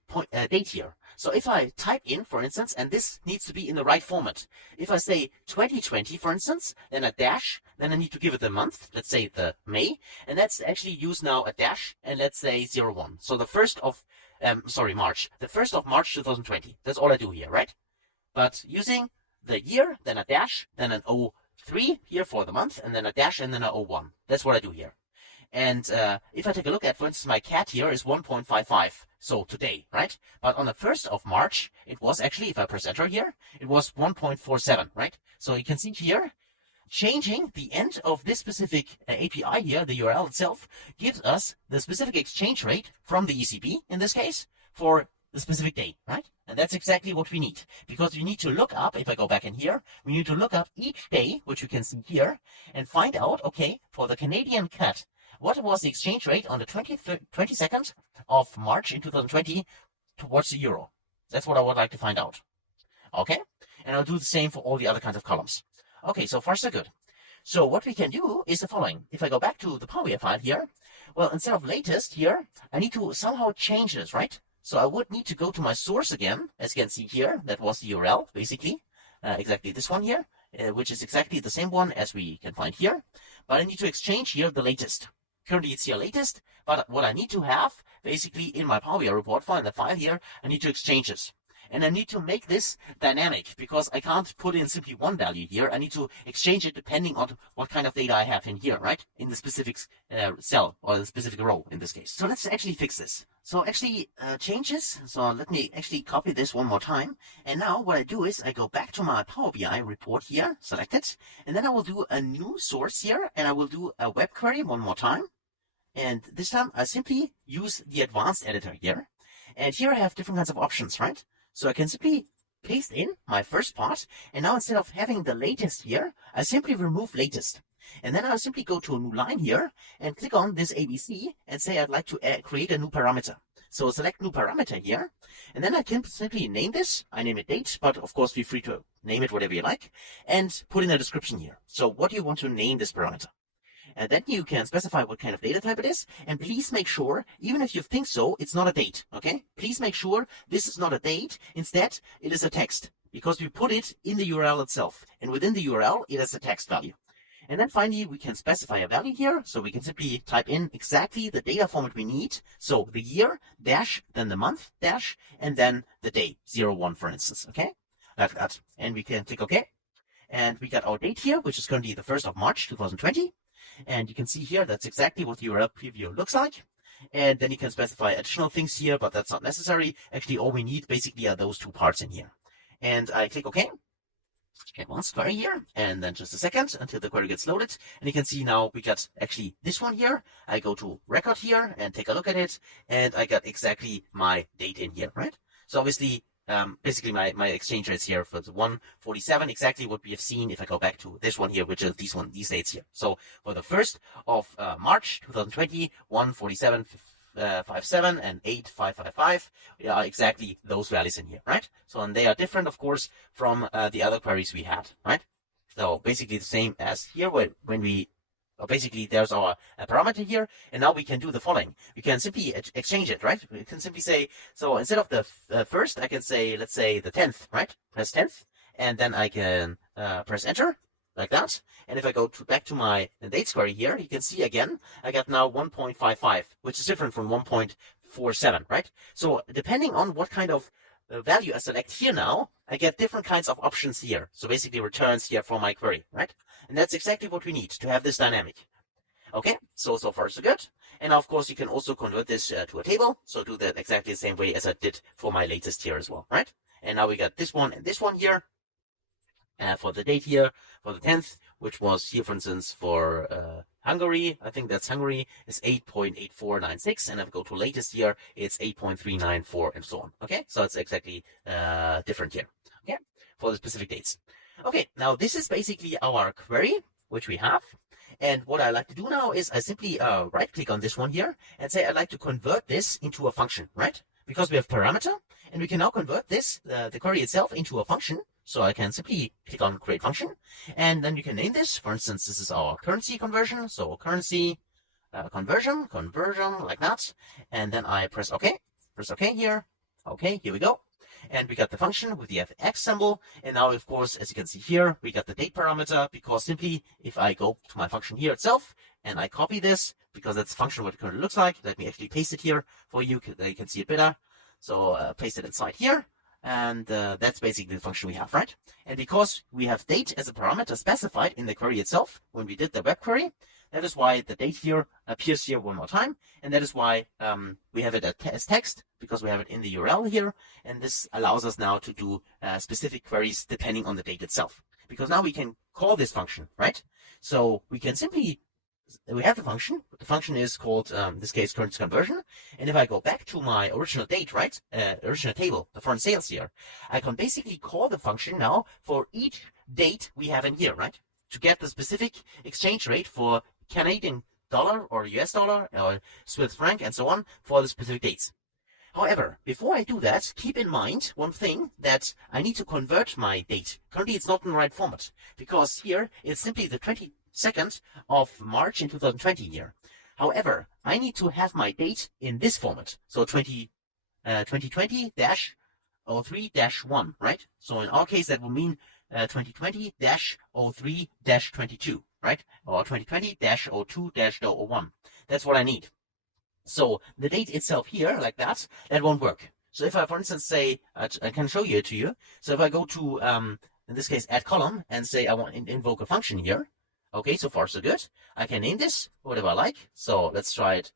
date here. So if I type in, for instance, and this needs to be in the right format. If I say 2020, for instance, then a dash, then I need to give it the month, let's say the May, and let's actually use now a dash, and let's say 01. So the 1st of, March. The 1st of March 2020. That's all I do here, right? But using the year, then a dash, then an 03 here for the month, and then a dash, and then a 01. That's what I do here. And if I take a look at, for instance, my CAD here is 1.55, so today, right? But on the 1st of March, it was actually, if I press enter here, it was 1.47, right? So you can see here, changing the end of this specific API here, the URL itself, gives us the specific exchange rate from the ECB, in this case, for the specific day, right? And that's exactly what we need, because we need to look up, if I go back in here, we need to look up each day, which you can see here, and find out, okay, for the Canadian CAD, what was the exchange rate on the 22nd of March in 2020 towards the euro? That's what I would like to find out. Okay? And I'll do the same for all the other kinds of columns. Okay, so far so good. So what we can do is the following. If I go back to the Power BI file here, well, instead of latest here, I need to somehow change this, right? So I would need to go to my source again, as you can see here. That was the URL, basically. Exactly this one here, which is exactly the same one as we can find here. But I need to exchange here the latest. Currently it's here latest, but what I need to have, basically in my Power BI report file, in the file here, I need to exchange this. And I need to make this dynamic, because I can't put in simply one value here. I need to exchange it depending on what kind of data I have in here, right? In the specific cell, or the specific row in this case. So let's actually fix this. So actually changes. So let me actually copy this one more time. And now what I do is I go back to my Power BI report here, select it, and then I will do a new source here, and I will do a web query one more time. And this time I simply use the advanced editor here. And here I have different kinds of options, right? So I can simply paste in my first part. And now instead of having the latest here, I simply remove latest. And then I'll simply go to a new line here and click on this ABC and say I'd like to create a new parameter. So select new parameter here. And then I can simply name this. I name it date, but of course feel free to name it whatever you like. And put in a description here. So what do you want to name this parameter? And then you can specify what kind of data type it is. And please make sure, even if you think so, it's not a date, okay? Please make sure this is not a date. Instead, it is a text, because we put it in the URL itself. And within the URL, it is a text value. And then finally, we can specify a value here. So we can simply type in exactly the data format we need. So the year, dash, then the month, dash, and then the day, 01, for instance, okay? Like that. And we can click OK. And we got our date here, which is currently the 1st of March, 2020. And you can see here, that's exactly what the URL preview looks like. And then you can specify additional things here, but that's not necessary. Actually, all we need basically are those two parts in here. And I click OK. Advanced query here, and then just a second until the query gets loaded. And you can see now we got actually this one here. I go to record here and take a look at it, and I got exactly my date in here, right? So obviously, basically my exchange rates here for the 147, exactly what we have seen if I go back to this one here, which is these dates here. So for the 1st of March 2020, 147.57 and 8.555 are exactly those values in here, right? So and they are different, of course, from the other queries we had, right? So basically the same as here when we basically there's our parameter here, and now we can do the following. We can simply exchange it, right? We can simply say, so instead of the first, I can say, let's say the 10th, right? Press 10th, and then I can press enter, like that. And if I go back to my dates query here, you can see again, I got now 1.55, which is different from 1.47, right? So depending on what kind of value I select here now, I get different kinds of options here. So basically returns here for my query, right? And that's exactly what we need to have this dynamic. Okay, so far so good. And of course, you can also convert this to a table. So do that exactly the same way as I did for my latest here as well, right? And now we got this one and this one here. for the date here, for the 10th, which was here, for instance, for Hungary, I think that's Hungary, is 8.8496, and if I go to latest year, it's 8.394, and so on. Okay, so it's exactly different here. Okay, for the specific dates. Okay, now this is basically our query, which we have. And what I like to do now is I simply right click on this one here and say I'd like to convert this into a function, right? Because we have parameter, and we can now convert this, the query itself, into a function. So I can simply click on create function, and then you can name this. For instance, this is our currency conversion. So currency conversion, like that. And then I press OK here. Okay, here we go. And we got the function with the fx symbol. And now, of course, as you can see here, we got the date parameter, because simply if I go to my function here itself and I copy this, because that's the function what it currently looks like. Let me actually paste it here for you. You can see it better. So paste it inside here. And that's basically the function we have, right? And because we have date as a parameter specified in the query itself, when we did the web query, that is why the date here appears here one more time. And that is why we have it as text, because we have it in the URL here. And this allows us now to do specific queries depending on the date itself. Because now we can call this function, right? So we can simply, we have the function. The function is called, in this case, currency conversion. And if I go back to my original date, right, original table, the foreign sales here, I can basically call the function now for each date we have in here, right, to get the specific exchange rate for Canadian dollar or US dollar or Swiss franc and so on for the specific dates. However, before I do that, keep in mind one thing, that I need to convert my date. Currently, it's not in the right format, because here it's simply the 22nd of March in 2020 here. However, I need to have my date in this format. So 2020-03-1, right? So in our case, that will mean 2020-03-22, right? Or 2020-02-01. That's what I need. So the date itself here, like that won't work. So if I, for instance, say, I can show you it to you. So if I go to, in this case, add column, and say I want to invoke a function here. Okay, so far so good. I can name this whatever I like. So let's try it.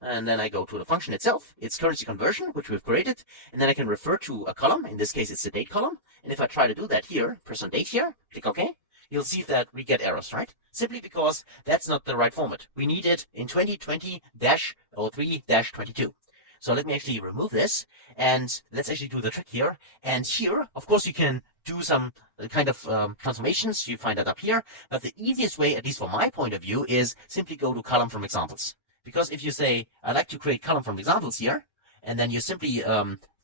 And then I go to the function itself. It's currency conversion, which we've created. And then I can refer to a column. In this case, it's the date columm. And if I try to do that here, press on date here, click OK, you'll see that we get errors, right? Simply because that's not the right format. We need it in 2020-03-22. So let me actually remove this, and let's actually do the trick here. And here, of course, you can do some kind of transformations. You find that up here. But the easiest way, at least from my point of view, is simply go to column from examples. Because if you say, I'd like to create column from examples here, and then you simply,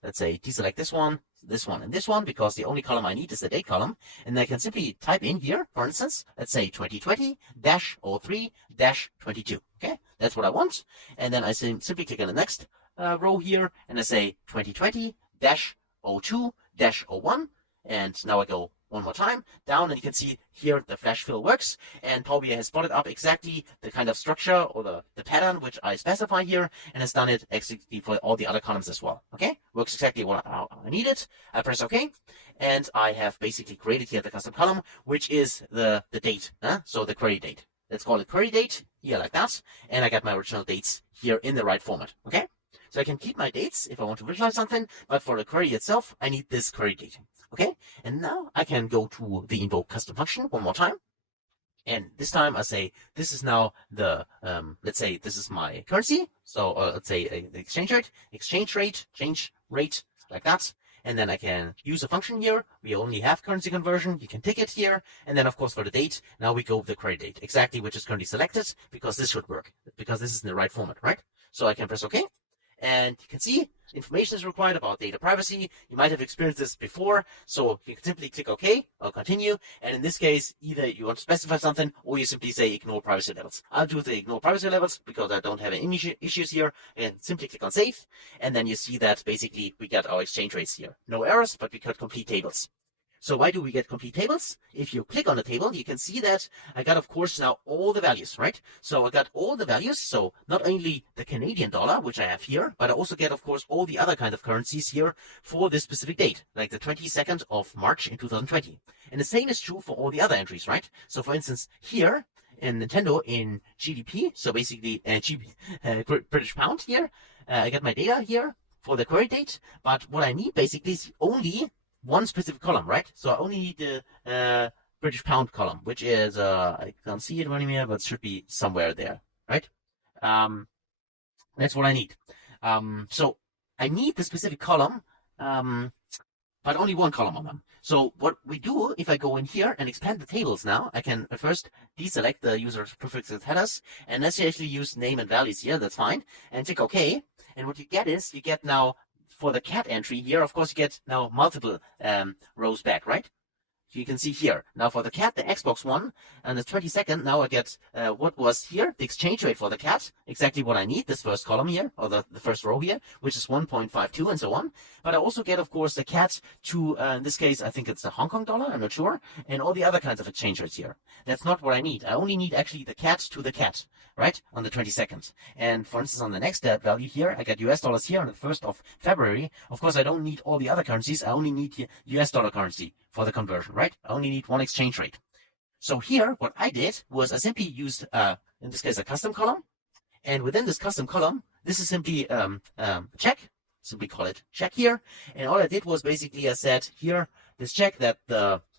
let's say, deselect this one, and this one, because the only column I need is the date column. And I can simply type in here, for instance, let's say 2020-03-22. Okay, that's what I want. And then I simply click on the next row here, and I say 2020-02-01. And now I go one more time down, and you can see here the flash fill works, and Power BI has spotted up exactly the kind of structure or the pattern which I specify here, and has done it exactly for all the other columns as well. Okay, works exactly what I need it. I press OK, and I have basically created here the custom column, which is the date. So the query date. Let's call it query date here, like that, and I got my original dates here in the right format. Okay, so I can keep my dates if I want to visualize something, but for the query itself, I need this query date. Okay, and now I can go to the invoke custom function one more time. And this time I say, this is now the, let's say this is my currency. So let's say the exchange rate, like that. And then I can use a function here. We only have currency conversion. You can tick it here. And then, of course, for the date, now we go with the query date, exactly which is currently selected, because this should work, because this is in the right format, right? So I can press OK. And you can see information is required about data privacy. You might have experienced this before. So you can simply click OK or continue. And in this case, either you want to specify something, or you simply say ignore privacy levels. I'll do the ignore privacy levels because I don't have any issues here. And simply click on save. And then you see that basically we got our exchange rates here. No errors, but we got complete tables. So why do we get complete tables? If you click on the table, you can see that I got, of course, now all the values, right? So I got all the values. So not only the Canadian dollar, which I have here, but I also get, of course, all the other kind of currencies here for this specific date, like the 22nd of March in 2020. And the same is true for all the other entries, right? So for instance, here in Nintendo in GDP, so basically British pound here, I got my data here for the query date. But what I need basically is only one specific column, right? So I only need the British pound column, which is, I can't see it running here, but it should be somewhere there, right? That's what I need. So I need the specific column, but only one column on them. So what we do, if I go in here and expand the tables now, I can first deselect the user prefixes headers, and let's actually use name and values here, that's fine, and click OK. And what you get is, you get now, for the cat entry here, of course, you get now multiple rows back, right? You can see here. Now for the cat, the Xbox one, and the 22nd, now I get what was here, the exchange rate for the cat, exactly what I need, this first column here, or the first row here, which is 1.52 and so on. But I also get, of course, the cat to, in this case, I think it's the Hong Kong dollar, I'm not sure, and all the other kinds of exchange rates here. That's not what I need. I only need actually the cat to the cat, right, on the 22nd. And for instance, on the next value here, I get US dollars here on the 1st of February. Of course, I don't need all the other currencies. I only need the US dollar currency for the conversion, right? I only need one exchange rate. So here, what I did was I simply used, in this case, a custom column. And within this custom column, this is simply check. Simply call it check here. And all I did was basically I said here, this check that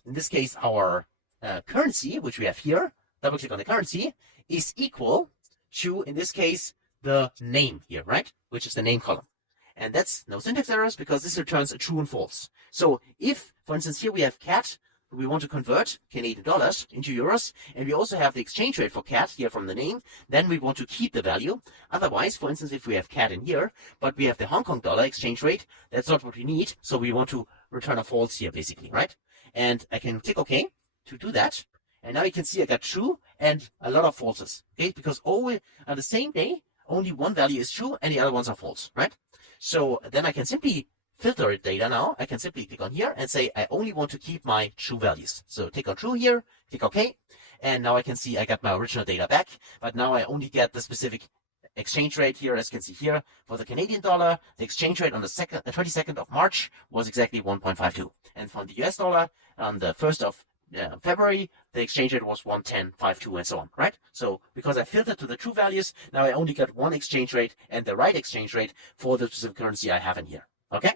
in this case, our currency, which we have here, double click on the currency, is equal to, in this case, the name here, right? Which is the name column. And that's no syntax errors because this returns a true and false. So if, for instance, here we have cat, we want to convert Canadian dollars into euros, and we also have the exchange rate for cat here from the name, then we want to keep the value. Otherwise, for instance, if we have cat in here, but we have the Hong Kong dollar exchange rate, that's not what we need. So we want to return a false here, basically, right? And I can click OK to do that. And now you can see I got true and a lot of falses, okay? Because always on the same day, only one value is true and the other ones are false, right? So then I can simply filter it data now. I can simply click on here and say, I only want to keep my true values. So click on true here, click OK. And now I can see I got my original data back, but now I only get the specific exchange rate here, as you can see here, for the Canadian dollar, the exchange rate on the 22nd of March was exactly 1.52. And from the US dollar on the 1st of February, the exchange rate was 110.52 and so on, right? So because I filtered to the true values, now I only got one exchange rate and the right exchange rate for the specific currency I have in here, okay?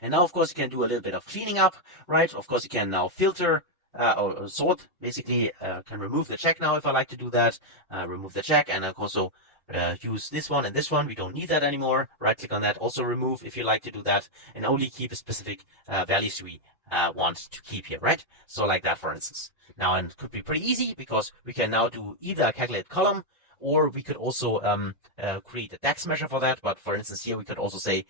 And now, of course, you can do a little bit of cleaning up, right? Of course, you can now filter or sort, basically, can remove the check now if I like to do that, remove the check, and I can also use this one and this one. We don't need that anymore. Right click on that, also remove if you like to do that, and only keep a specific values we want to keep here, right? So like that, for instance. Now, and it could be pretty easy because we can now do either a calculate column, or we could also create a DAX measure for that. But for instance, here we could also say,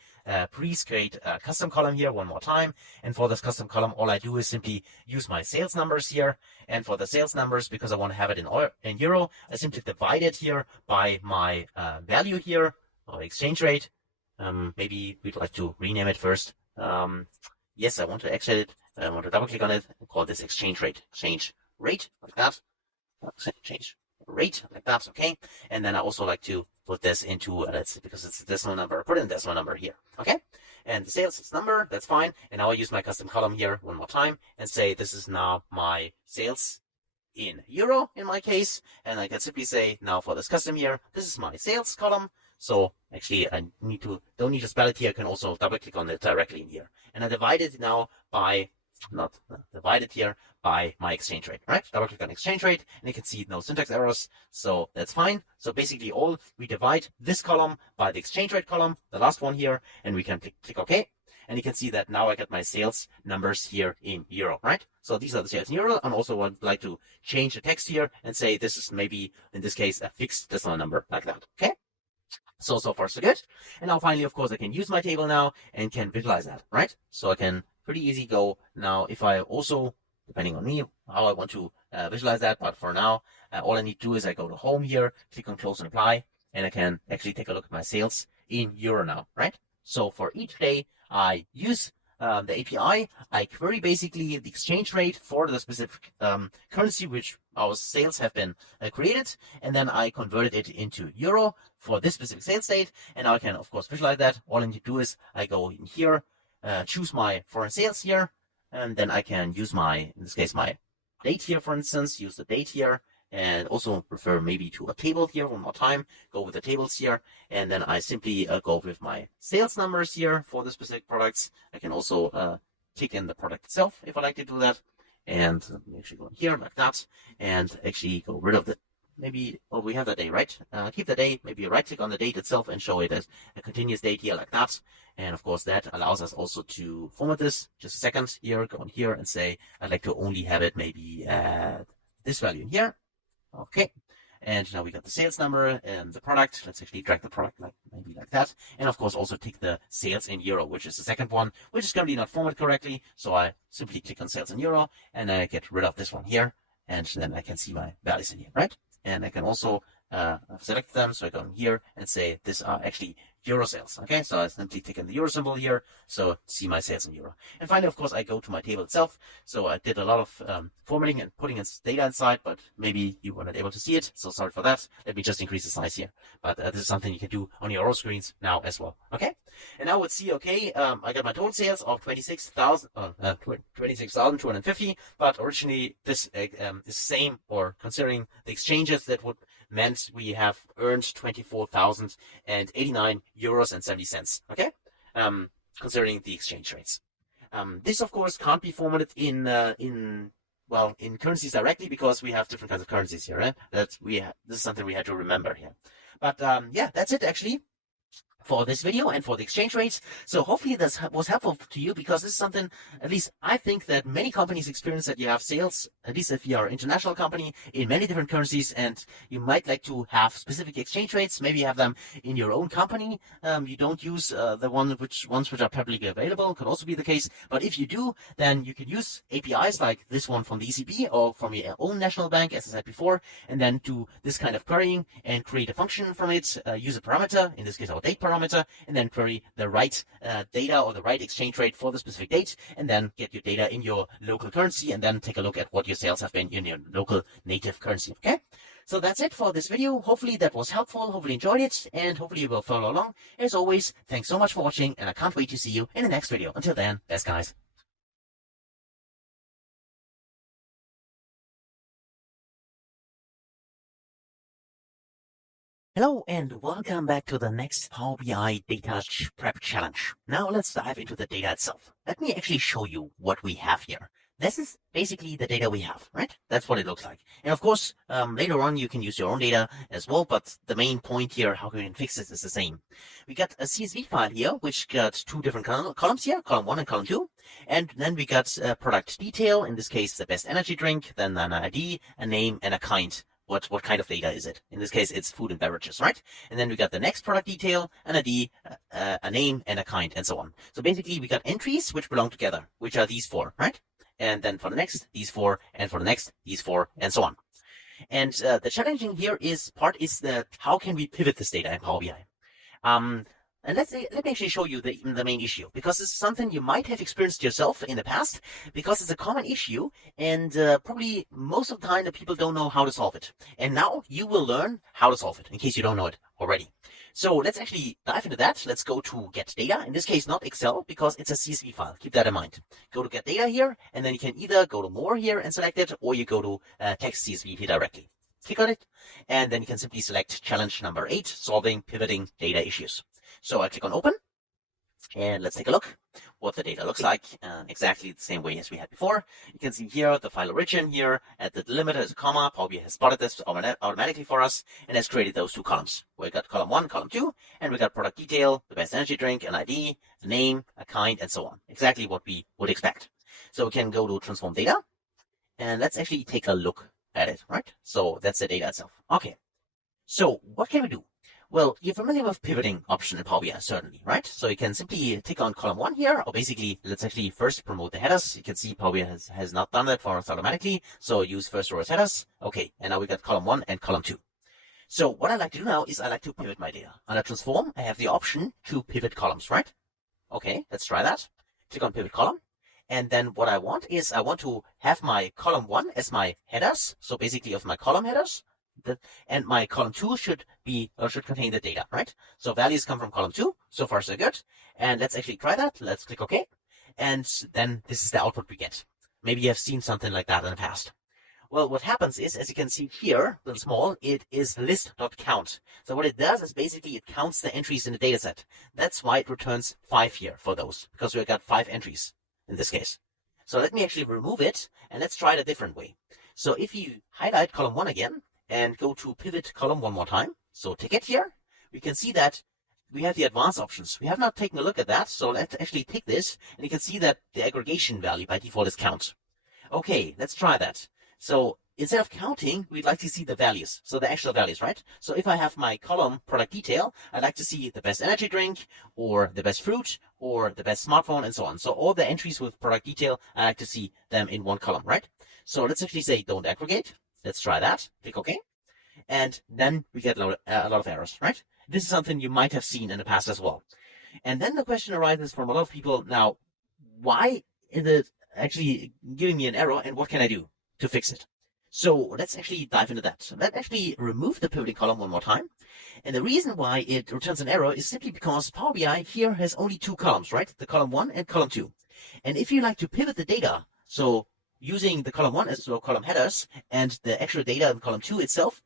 please create a custom column here one more time. And for this custom column, all I do is simply use my sales numbers here. And for the sales numbers, because I want to have it in euro, I simply divide it here by my value here, or exchange rate. Maybe we'd like to rename it first. Yes, I want to exit it. I want to double click on it and call this exchange rate. Exchange rate, like that. Exchange rate, like that, okay? And then I also like to put this into, let's see, because it's a decimal number, put in a decimal number here, okay? And the sales number, that's fine. And now I use my custom column here one more time and say this is now my sales in euro in my case. And I can simply say now for this custom here, this is my sales column. So actually I don't need to spell it here. I can also double click on it directly in here. And I divide it now by, not divided here, by my exchange rate, right? Double click on exchange rate and you can see no syntax errors. So that's fine. So basically we divide this column by the exchange rate column, the last one here, and we can click OK. And you can see that now I get my sales numbers here in euro, right? So these are the sales in euro. And also would like to change the text here and say this is maybe, in this case, a fixed decimal number like that, okay? So far so good. And now finally, of course, I can use my table now and can visualize that, right? So I can pretty easy go now if I also, depending on me, how I want to visualize that. But for now, all I need to do is I go to home here, click on close and apply, and I can actually take a look at my sales in euro now, right? So for each day, I use the API. I query basically the exchange rate for the specific currency which our sales have been created, and then I converted it into euro for this specific sales date. And now I can, of course, visualize that. All I need to do is I go in here, choose my foreign sales here, and then I can use my, in this case, my date here, for instance, use the date here, and also refer maybe to a table here one more time, go with the tables here, and then I simply go with my sales numbers here for the specific products. I can also tick in the product itself if I like to do that. And let me actually go in here like that and actually go rid of the, maybe, oh, we have the day, right? Keep the day, maybe right click on the date itself and show it as a continuous date here like that. And of course that allows us also to format this. Just a second here, go in here and say, I'd like to only have it maybe at this value in here. Okay. And now we got the sales number and the product. Let's actually drag the product like maybe like that. And of course also tick the sales in euro, which is the second one, which is currently not formatted correctly. So I simply click on sales in euro and I get rid of this one here. And then I can see my values in here, right? And I can also select them. So I go in here and say, these are actually euro sales. Okay, so I simply click on the euro symbol here. So see my sales in euro. And finally, of course, I go to my table itself. So I did a lot of formatting and putting its data inside, but maybe you were not able to see it. So sorry for that. Let me just increase the size here. But this is something you can do on your own screens now as well. Okay. And now we'll see, okay, I got my total sales of 26,250, but originally this is the same, or considering the exchanges, that would meant we have earned 24,089 euros and 70 cents. Okay. Considering the exchange rates. This of course can't be formatted in currencies directly because we have different kinds of currencies here, right? This is something we had to remember here. But yeah, that's it actually for this video and for the exchange rates. So hopefully this was helpful to you, because this is something, at least I think, that many companies experience, that you have sales, at least if you are an international company, in many different currencies, and you might like to have specific exchange rates. Maybe you have them in your own company. You don't use the ones which are publicly available. Could also be the case. But if you do, then you can use APIs like this one from the ECB or from your own national bank, as I said before, and then do this kind of querying and create a function from it, use a parameter, in this case our date parameter, and then query the right data or the right exchange rate for the specific date, and then get your data in your local currency, and then take a look at what your sales have been in your local native currency. Okay, so that's it for this video. Hopefully that was helpful. Hopefully you enjoyed it, and hopefully you will follow along. As always, thanks so much for watching, and I can't wait to see you in the next video. Until then, best guys. Hello and welcome back to the next Power BI Data Prep Challenge. Now let's dive into the data itself. Let me actually show you what we have here. This is basically the data we have, right? That's what it looks like. And of course, later on you can use your own data as well, but the main point here, how we can fix this, is the same. We got a CSV file here, which got two different columns here, column 1 and column 2. And then we got product detail, in this case, the best energy drink, then an ID, a name, and a kind. What kind of data is it? In this case, it's food and beverages, right? And then we got the next product detail, an ID, a name, and a kind, and so on. So basically, we got entries which belong together, which are these 4, right? And then for the next, these 4, and for the next, these 4, and so on. And the challenging here is how can we pivot this data in Power BI? And let me actually show you the main issue, because it's something you might have experienced yourself in the past, because it's a common issue, and probably most of the time the people don't know how to solve it. And now you will learn how to solve it, in case you don't know it already. So let's actually dive into that. Let's go to get data. In this case, not Excel, because it's a CSV file. Keep that in mind. Go to get data here, and then you can either go to more here and select it, or you go to text CSV here directly. Click on it, and then you can simply select challenge number 8, solving pivoting data issues. So I click on open, and let's take a look what the data looks like, exactly the same way as we had before. You can see here the file origin here, at the delimiter is a comma. Power BI has spotted this automatically for us and has created those 2 columns. We got column 1, column 2, and we got product detail, the best energy drink, an ID, a name, a kind, and so on. Exactly what we would expect. So we can go to transform data, and let's actually take a look at it, right? So that's the data itself. Okay. So what can we do? Well, you're familiar with pivoting option in Power BI, certainly, right? So you can simply tick on column 1 here, or basically, let's actually first promote the headers. You can see Power BI has not done that for us automatically. So use first row as headers. Okay, and now we got column 1 and column 2. So what I like to do now is I like to pivot my data. Under transform, I have the option to pivot columns, right? Okay, let's try that. Click on pivot column. And then what I want is I want to have my column 1 as my headers. So basically of my column headers. And my column 2 should contain the data, right? So values come from column 2. So far, so good. And let's actually try that. Let's click OK. And then this is the output we get. Maybe you have seen something like that in the past. Well, what happens is, as you can see here, little small, it is list.count. So what it does is basically it counts the entries in the data set. That's why it returns 5 here for those, because we got 5 entries. in this case. So let me actually remove it, and let's try it a different way. So if you highlight column 1 again and go to pivot column one more time, so tick it here, we can see that we have the advanced options. We have not taken a look at that, so let's actually tick this, and you can see that the aggregation value by default is count. Okay, let's try that. So instead of counting, we'd like to see the values, so the actual values, right? So if I have my column product detail, I'd like to see the best energy drink, or the best fruit, or the best smartphone, and so on. So all the entries with product detail, I like to see them in one column, right? So let's actually say don't aggregate. Let's try that. Click OK. And then we get a lot of errors, right? This is something you might have seen in the past as well. And then the question arises from a lot of people, now, why is it actually giving me an error, and what can I do to fix it? So let's actually dive into that. So let's actually remove the pivoting column one more time. And the reason why it returns an error is simply because Power BI here has only two columns, right? The column 1 and column 2. And if you like to pivot the data, so using the column 1 as the column headers and the actual data in column 2 itself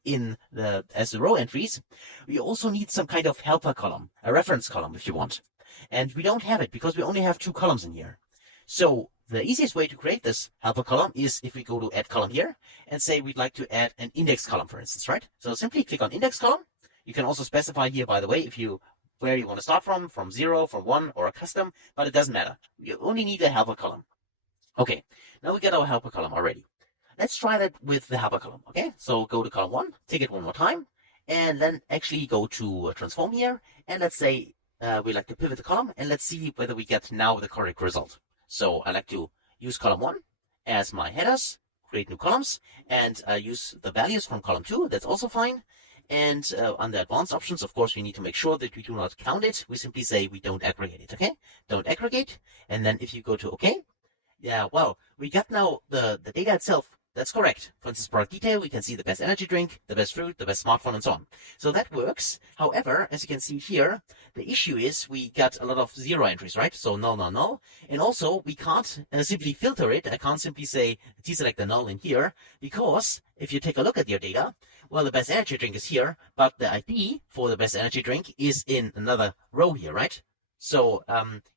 as the row entries, we also need some kind of helper column, a reference column if you want. And we don't have it because we only have two columns in here. So the easiest way to create this helper column is if we go to add column here and say we'd like to add an index column, for instance, right? So simply click on index column. You can also specify here, by the way, where you want to start from 0, from 1, or a custom, but it doesn't matter. You only need a helper column. Okay, now we get our helper column already. Let's try that with the helper column, okay? So go to column 1, tick it one more time, and then actually go to transform here, and let's say we like to pivot the column, and let's see whether we get now the correct result. So I like to use column 1 as my headers, create new columns, and use the values from column 2, that's also fine. And under advanced options, of course, we need to make sure that we do not count it. We simply say we don't aggregate it, okay? Don't aggregate, and then if you go to OK, yeah, well, we got now the data itself. That's correct. For instance, product detail, we can see the best energy drink, the best fruit, the best smartphone, and so on. So that works. However, as you can see here, the issue is we got a lot of 0 entries, right? So null, null, null. And also, we can't simply filter it. I can't simply say deselect the null in here, because if you take a look at your data, well, the best energy drink is here, but the ID for the best energy drink is in another row here, right? So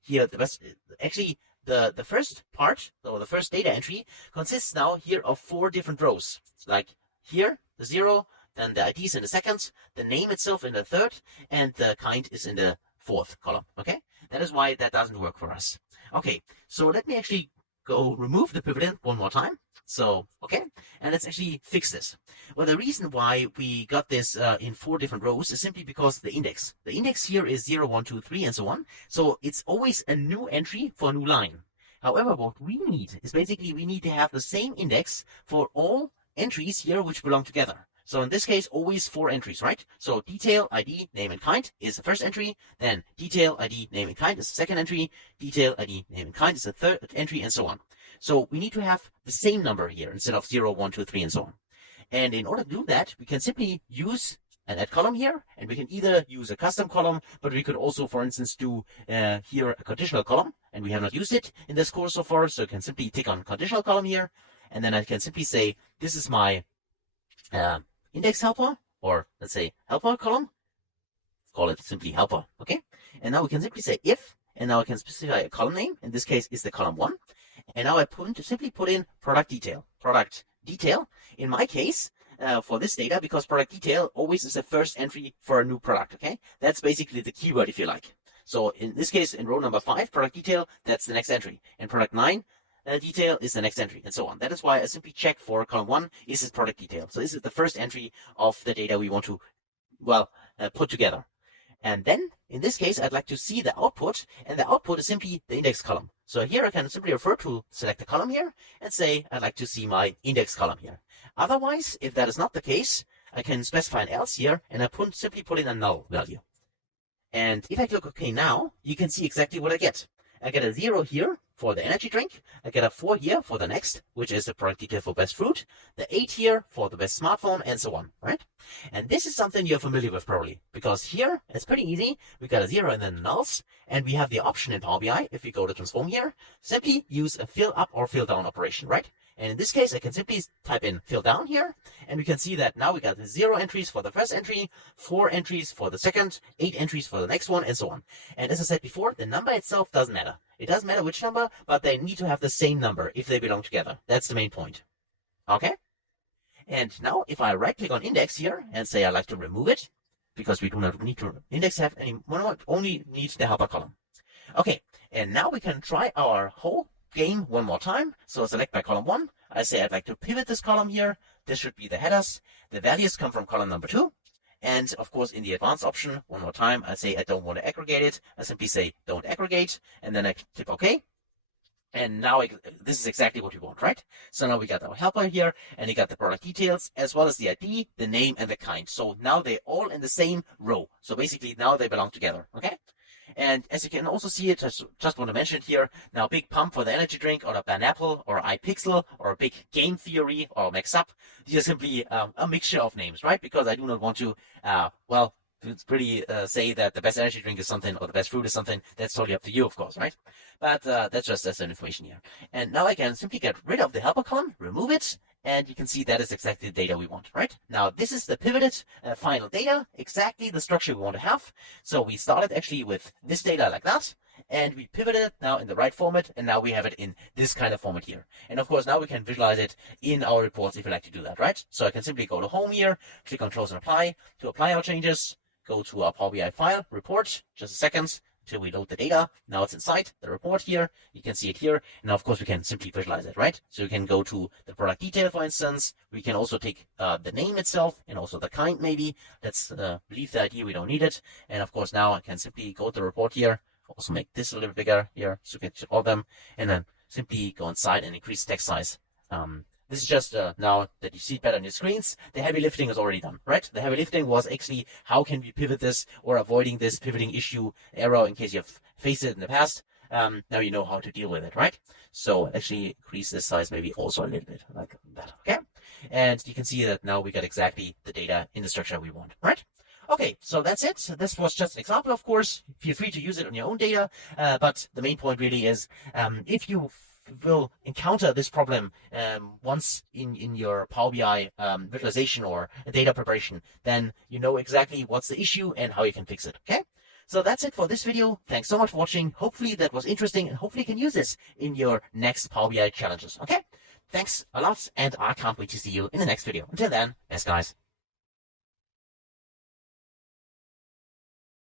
here, the first part, so the first data entry, consists now here of 4 different rows. Like here, the 0, then the IDs in the second, the name itself in the third, and the kind is in the fourth column, okay? That is why that doesn't work for us. Okay, so let me actually go remove the pivot one more time. So, okay, and let's actually fix this. Well, the reason why we got this in 4 different rows is simply because the index here is 0, 1, 2, 3, and so on. So it's always a new entry for a new line. However, what we need is basically we need to have the same index for all entries here which belong together. So in this case, always 4 entries, right? So detail, ID, name, and kind is the first entry. Then detail, ID, name, and kind is the second entry. Detail, ID, name, and kind is the third entry, and so on. So we need to have the same number here instead of 0, 1, 2, 3, and so on. And in order to do that, we can simply use an add column here, and we can either use a custom column, but we could also, for instance, do here a conditional column, and we have not used it in this course so far, so I can simply tick on conditional column here, and then I can simply say, this is my index helper, or let's say helper column, call it simply helper, okay? And now we can simply say if, and now I can specify a column name, in this case is the column 1, and now I simply put in product detail. Product detail, in my case, for this data, because product detail always is the first entry for a new product, okay? That's basically the keyword, if you like. So in this case, in row number 5, product detail, that's the next entry. And product 9, detail is the next entry, and so on. That is why I simply check for column 1, is this product detail. So this is the first entry of the data we want to, put together. And then, in this case, I'd like to see the output, and the output is simply the index column. So here I can simply refer to select the column here, and say I'd like to see my index column here. Otherwise, if that is not the case, I can specify an else here, and I simply put in a null value. And if I click OK now, you can see exactly what I get. I get a 0 here for the energy drink. I get a 4 here for the next, which is the product detail for best fruit. The 8 here for the best smartphone, and so on, right? And this is something you're familiar with probably, because here it's pretty easy. We got a 0 and then nulls, and we have the option in Power BI, if we go to transform here, simply use a fill up or fill down operation, right? And in this case, I can simply type in fill down here, and we can see that now we got 0 entries for the first entry, 4 entries for the second, 8 entries for the next one, and so on. And as I said before, the number itself doesn't matter. It doesn't matter which number, but they need to have the same number if they belong together. That's the main point. Okay? And now if I right click on index here and say I'd like to remove it, because we do not need to index have any more, only need the helper column. Okay, and now we can try our whole game one more time. So select by column 1. I say I'd like to pivot this column here. This should be the headers. The values come from column number 2. And of course, in the advanced option, one more time, I say I don't want to aggregate it. I simply say don't aggregate, and then I click OK. And now this is exactly what we want, right? So now we got our helper here, and we got the product details, as well as the ID, the name, and the kind. So now they're all in the same row. So basically now they belong together, okay? And as you can also see it, I just want to mention here, now Big Pump for the energy drink, or a Pineapple, or iPixel, or a Big Game Theory, or Mix Up. These are simply a mixture of names, right? Because I do not want to, say that the best energy drink is something, or the best fruit is something. That's totally up to you, of course, right? But that's just as an information here. And now I can simply get rid of the helper column, remove it, and you can see that is exactly the data we want, right? Now, this is the pivoted final data, exactly the structure we want to have. So we started actually with this data like that, and we pivoted it now in the right format, and now we have it in this kind of format here. And of course, now we can visualize it in our reports if we like to do that, right? So I can simply go to Home here, click on Close and Apply to apply our changes, go to our Power BI file, report, just a second, until we load the data. Now it's inside the report here. You can see it here. And now, of course, we can simply visualize it, right? So you can go to the product detail, for instance. We can also take the name itself and also the kind, maybe. Let's leave the ID. We don't need it. And of course, now I can simply go to the report here. Also make this a little bit bigger here so you can see all of them. And then simply go inside and increase text size. This is just now that you see it better on your screens. The heavy lifting is already done, right? The heavy lifting was actually how can we pivot this or avoiding this pivoting issue error in case you have faced it in the past. Now you know how to deal with it, right? So actually increase this size maybe also a little bit like that, okay? And you can see that now we got exactly the data in the structure we want, right? Okay, so that's it. This was just an example, of course. Feel free to use it on your own data. But the main point really is if you will encounter this problem once in your Power BI visualization or data preparation, then you know exactly what's the issue and how you can fix it, okay? So that's it for this video. Thanks so much for watching. Hopefully that was interesting, and hopefully you can use this in your next Power BI challenges, okay? Thanks a lot, and I can't wait to see you in the next video. Until then, best guys.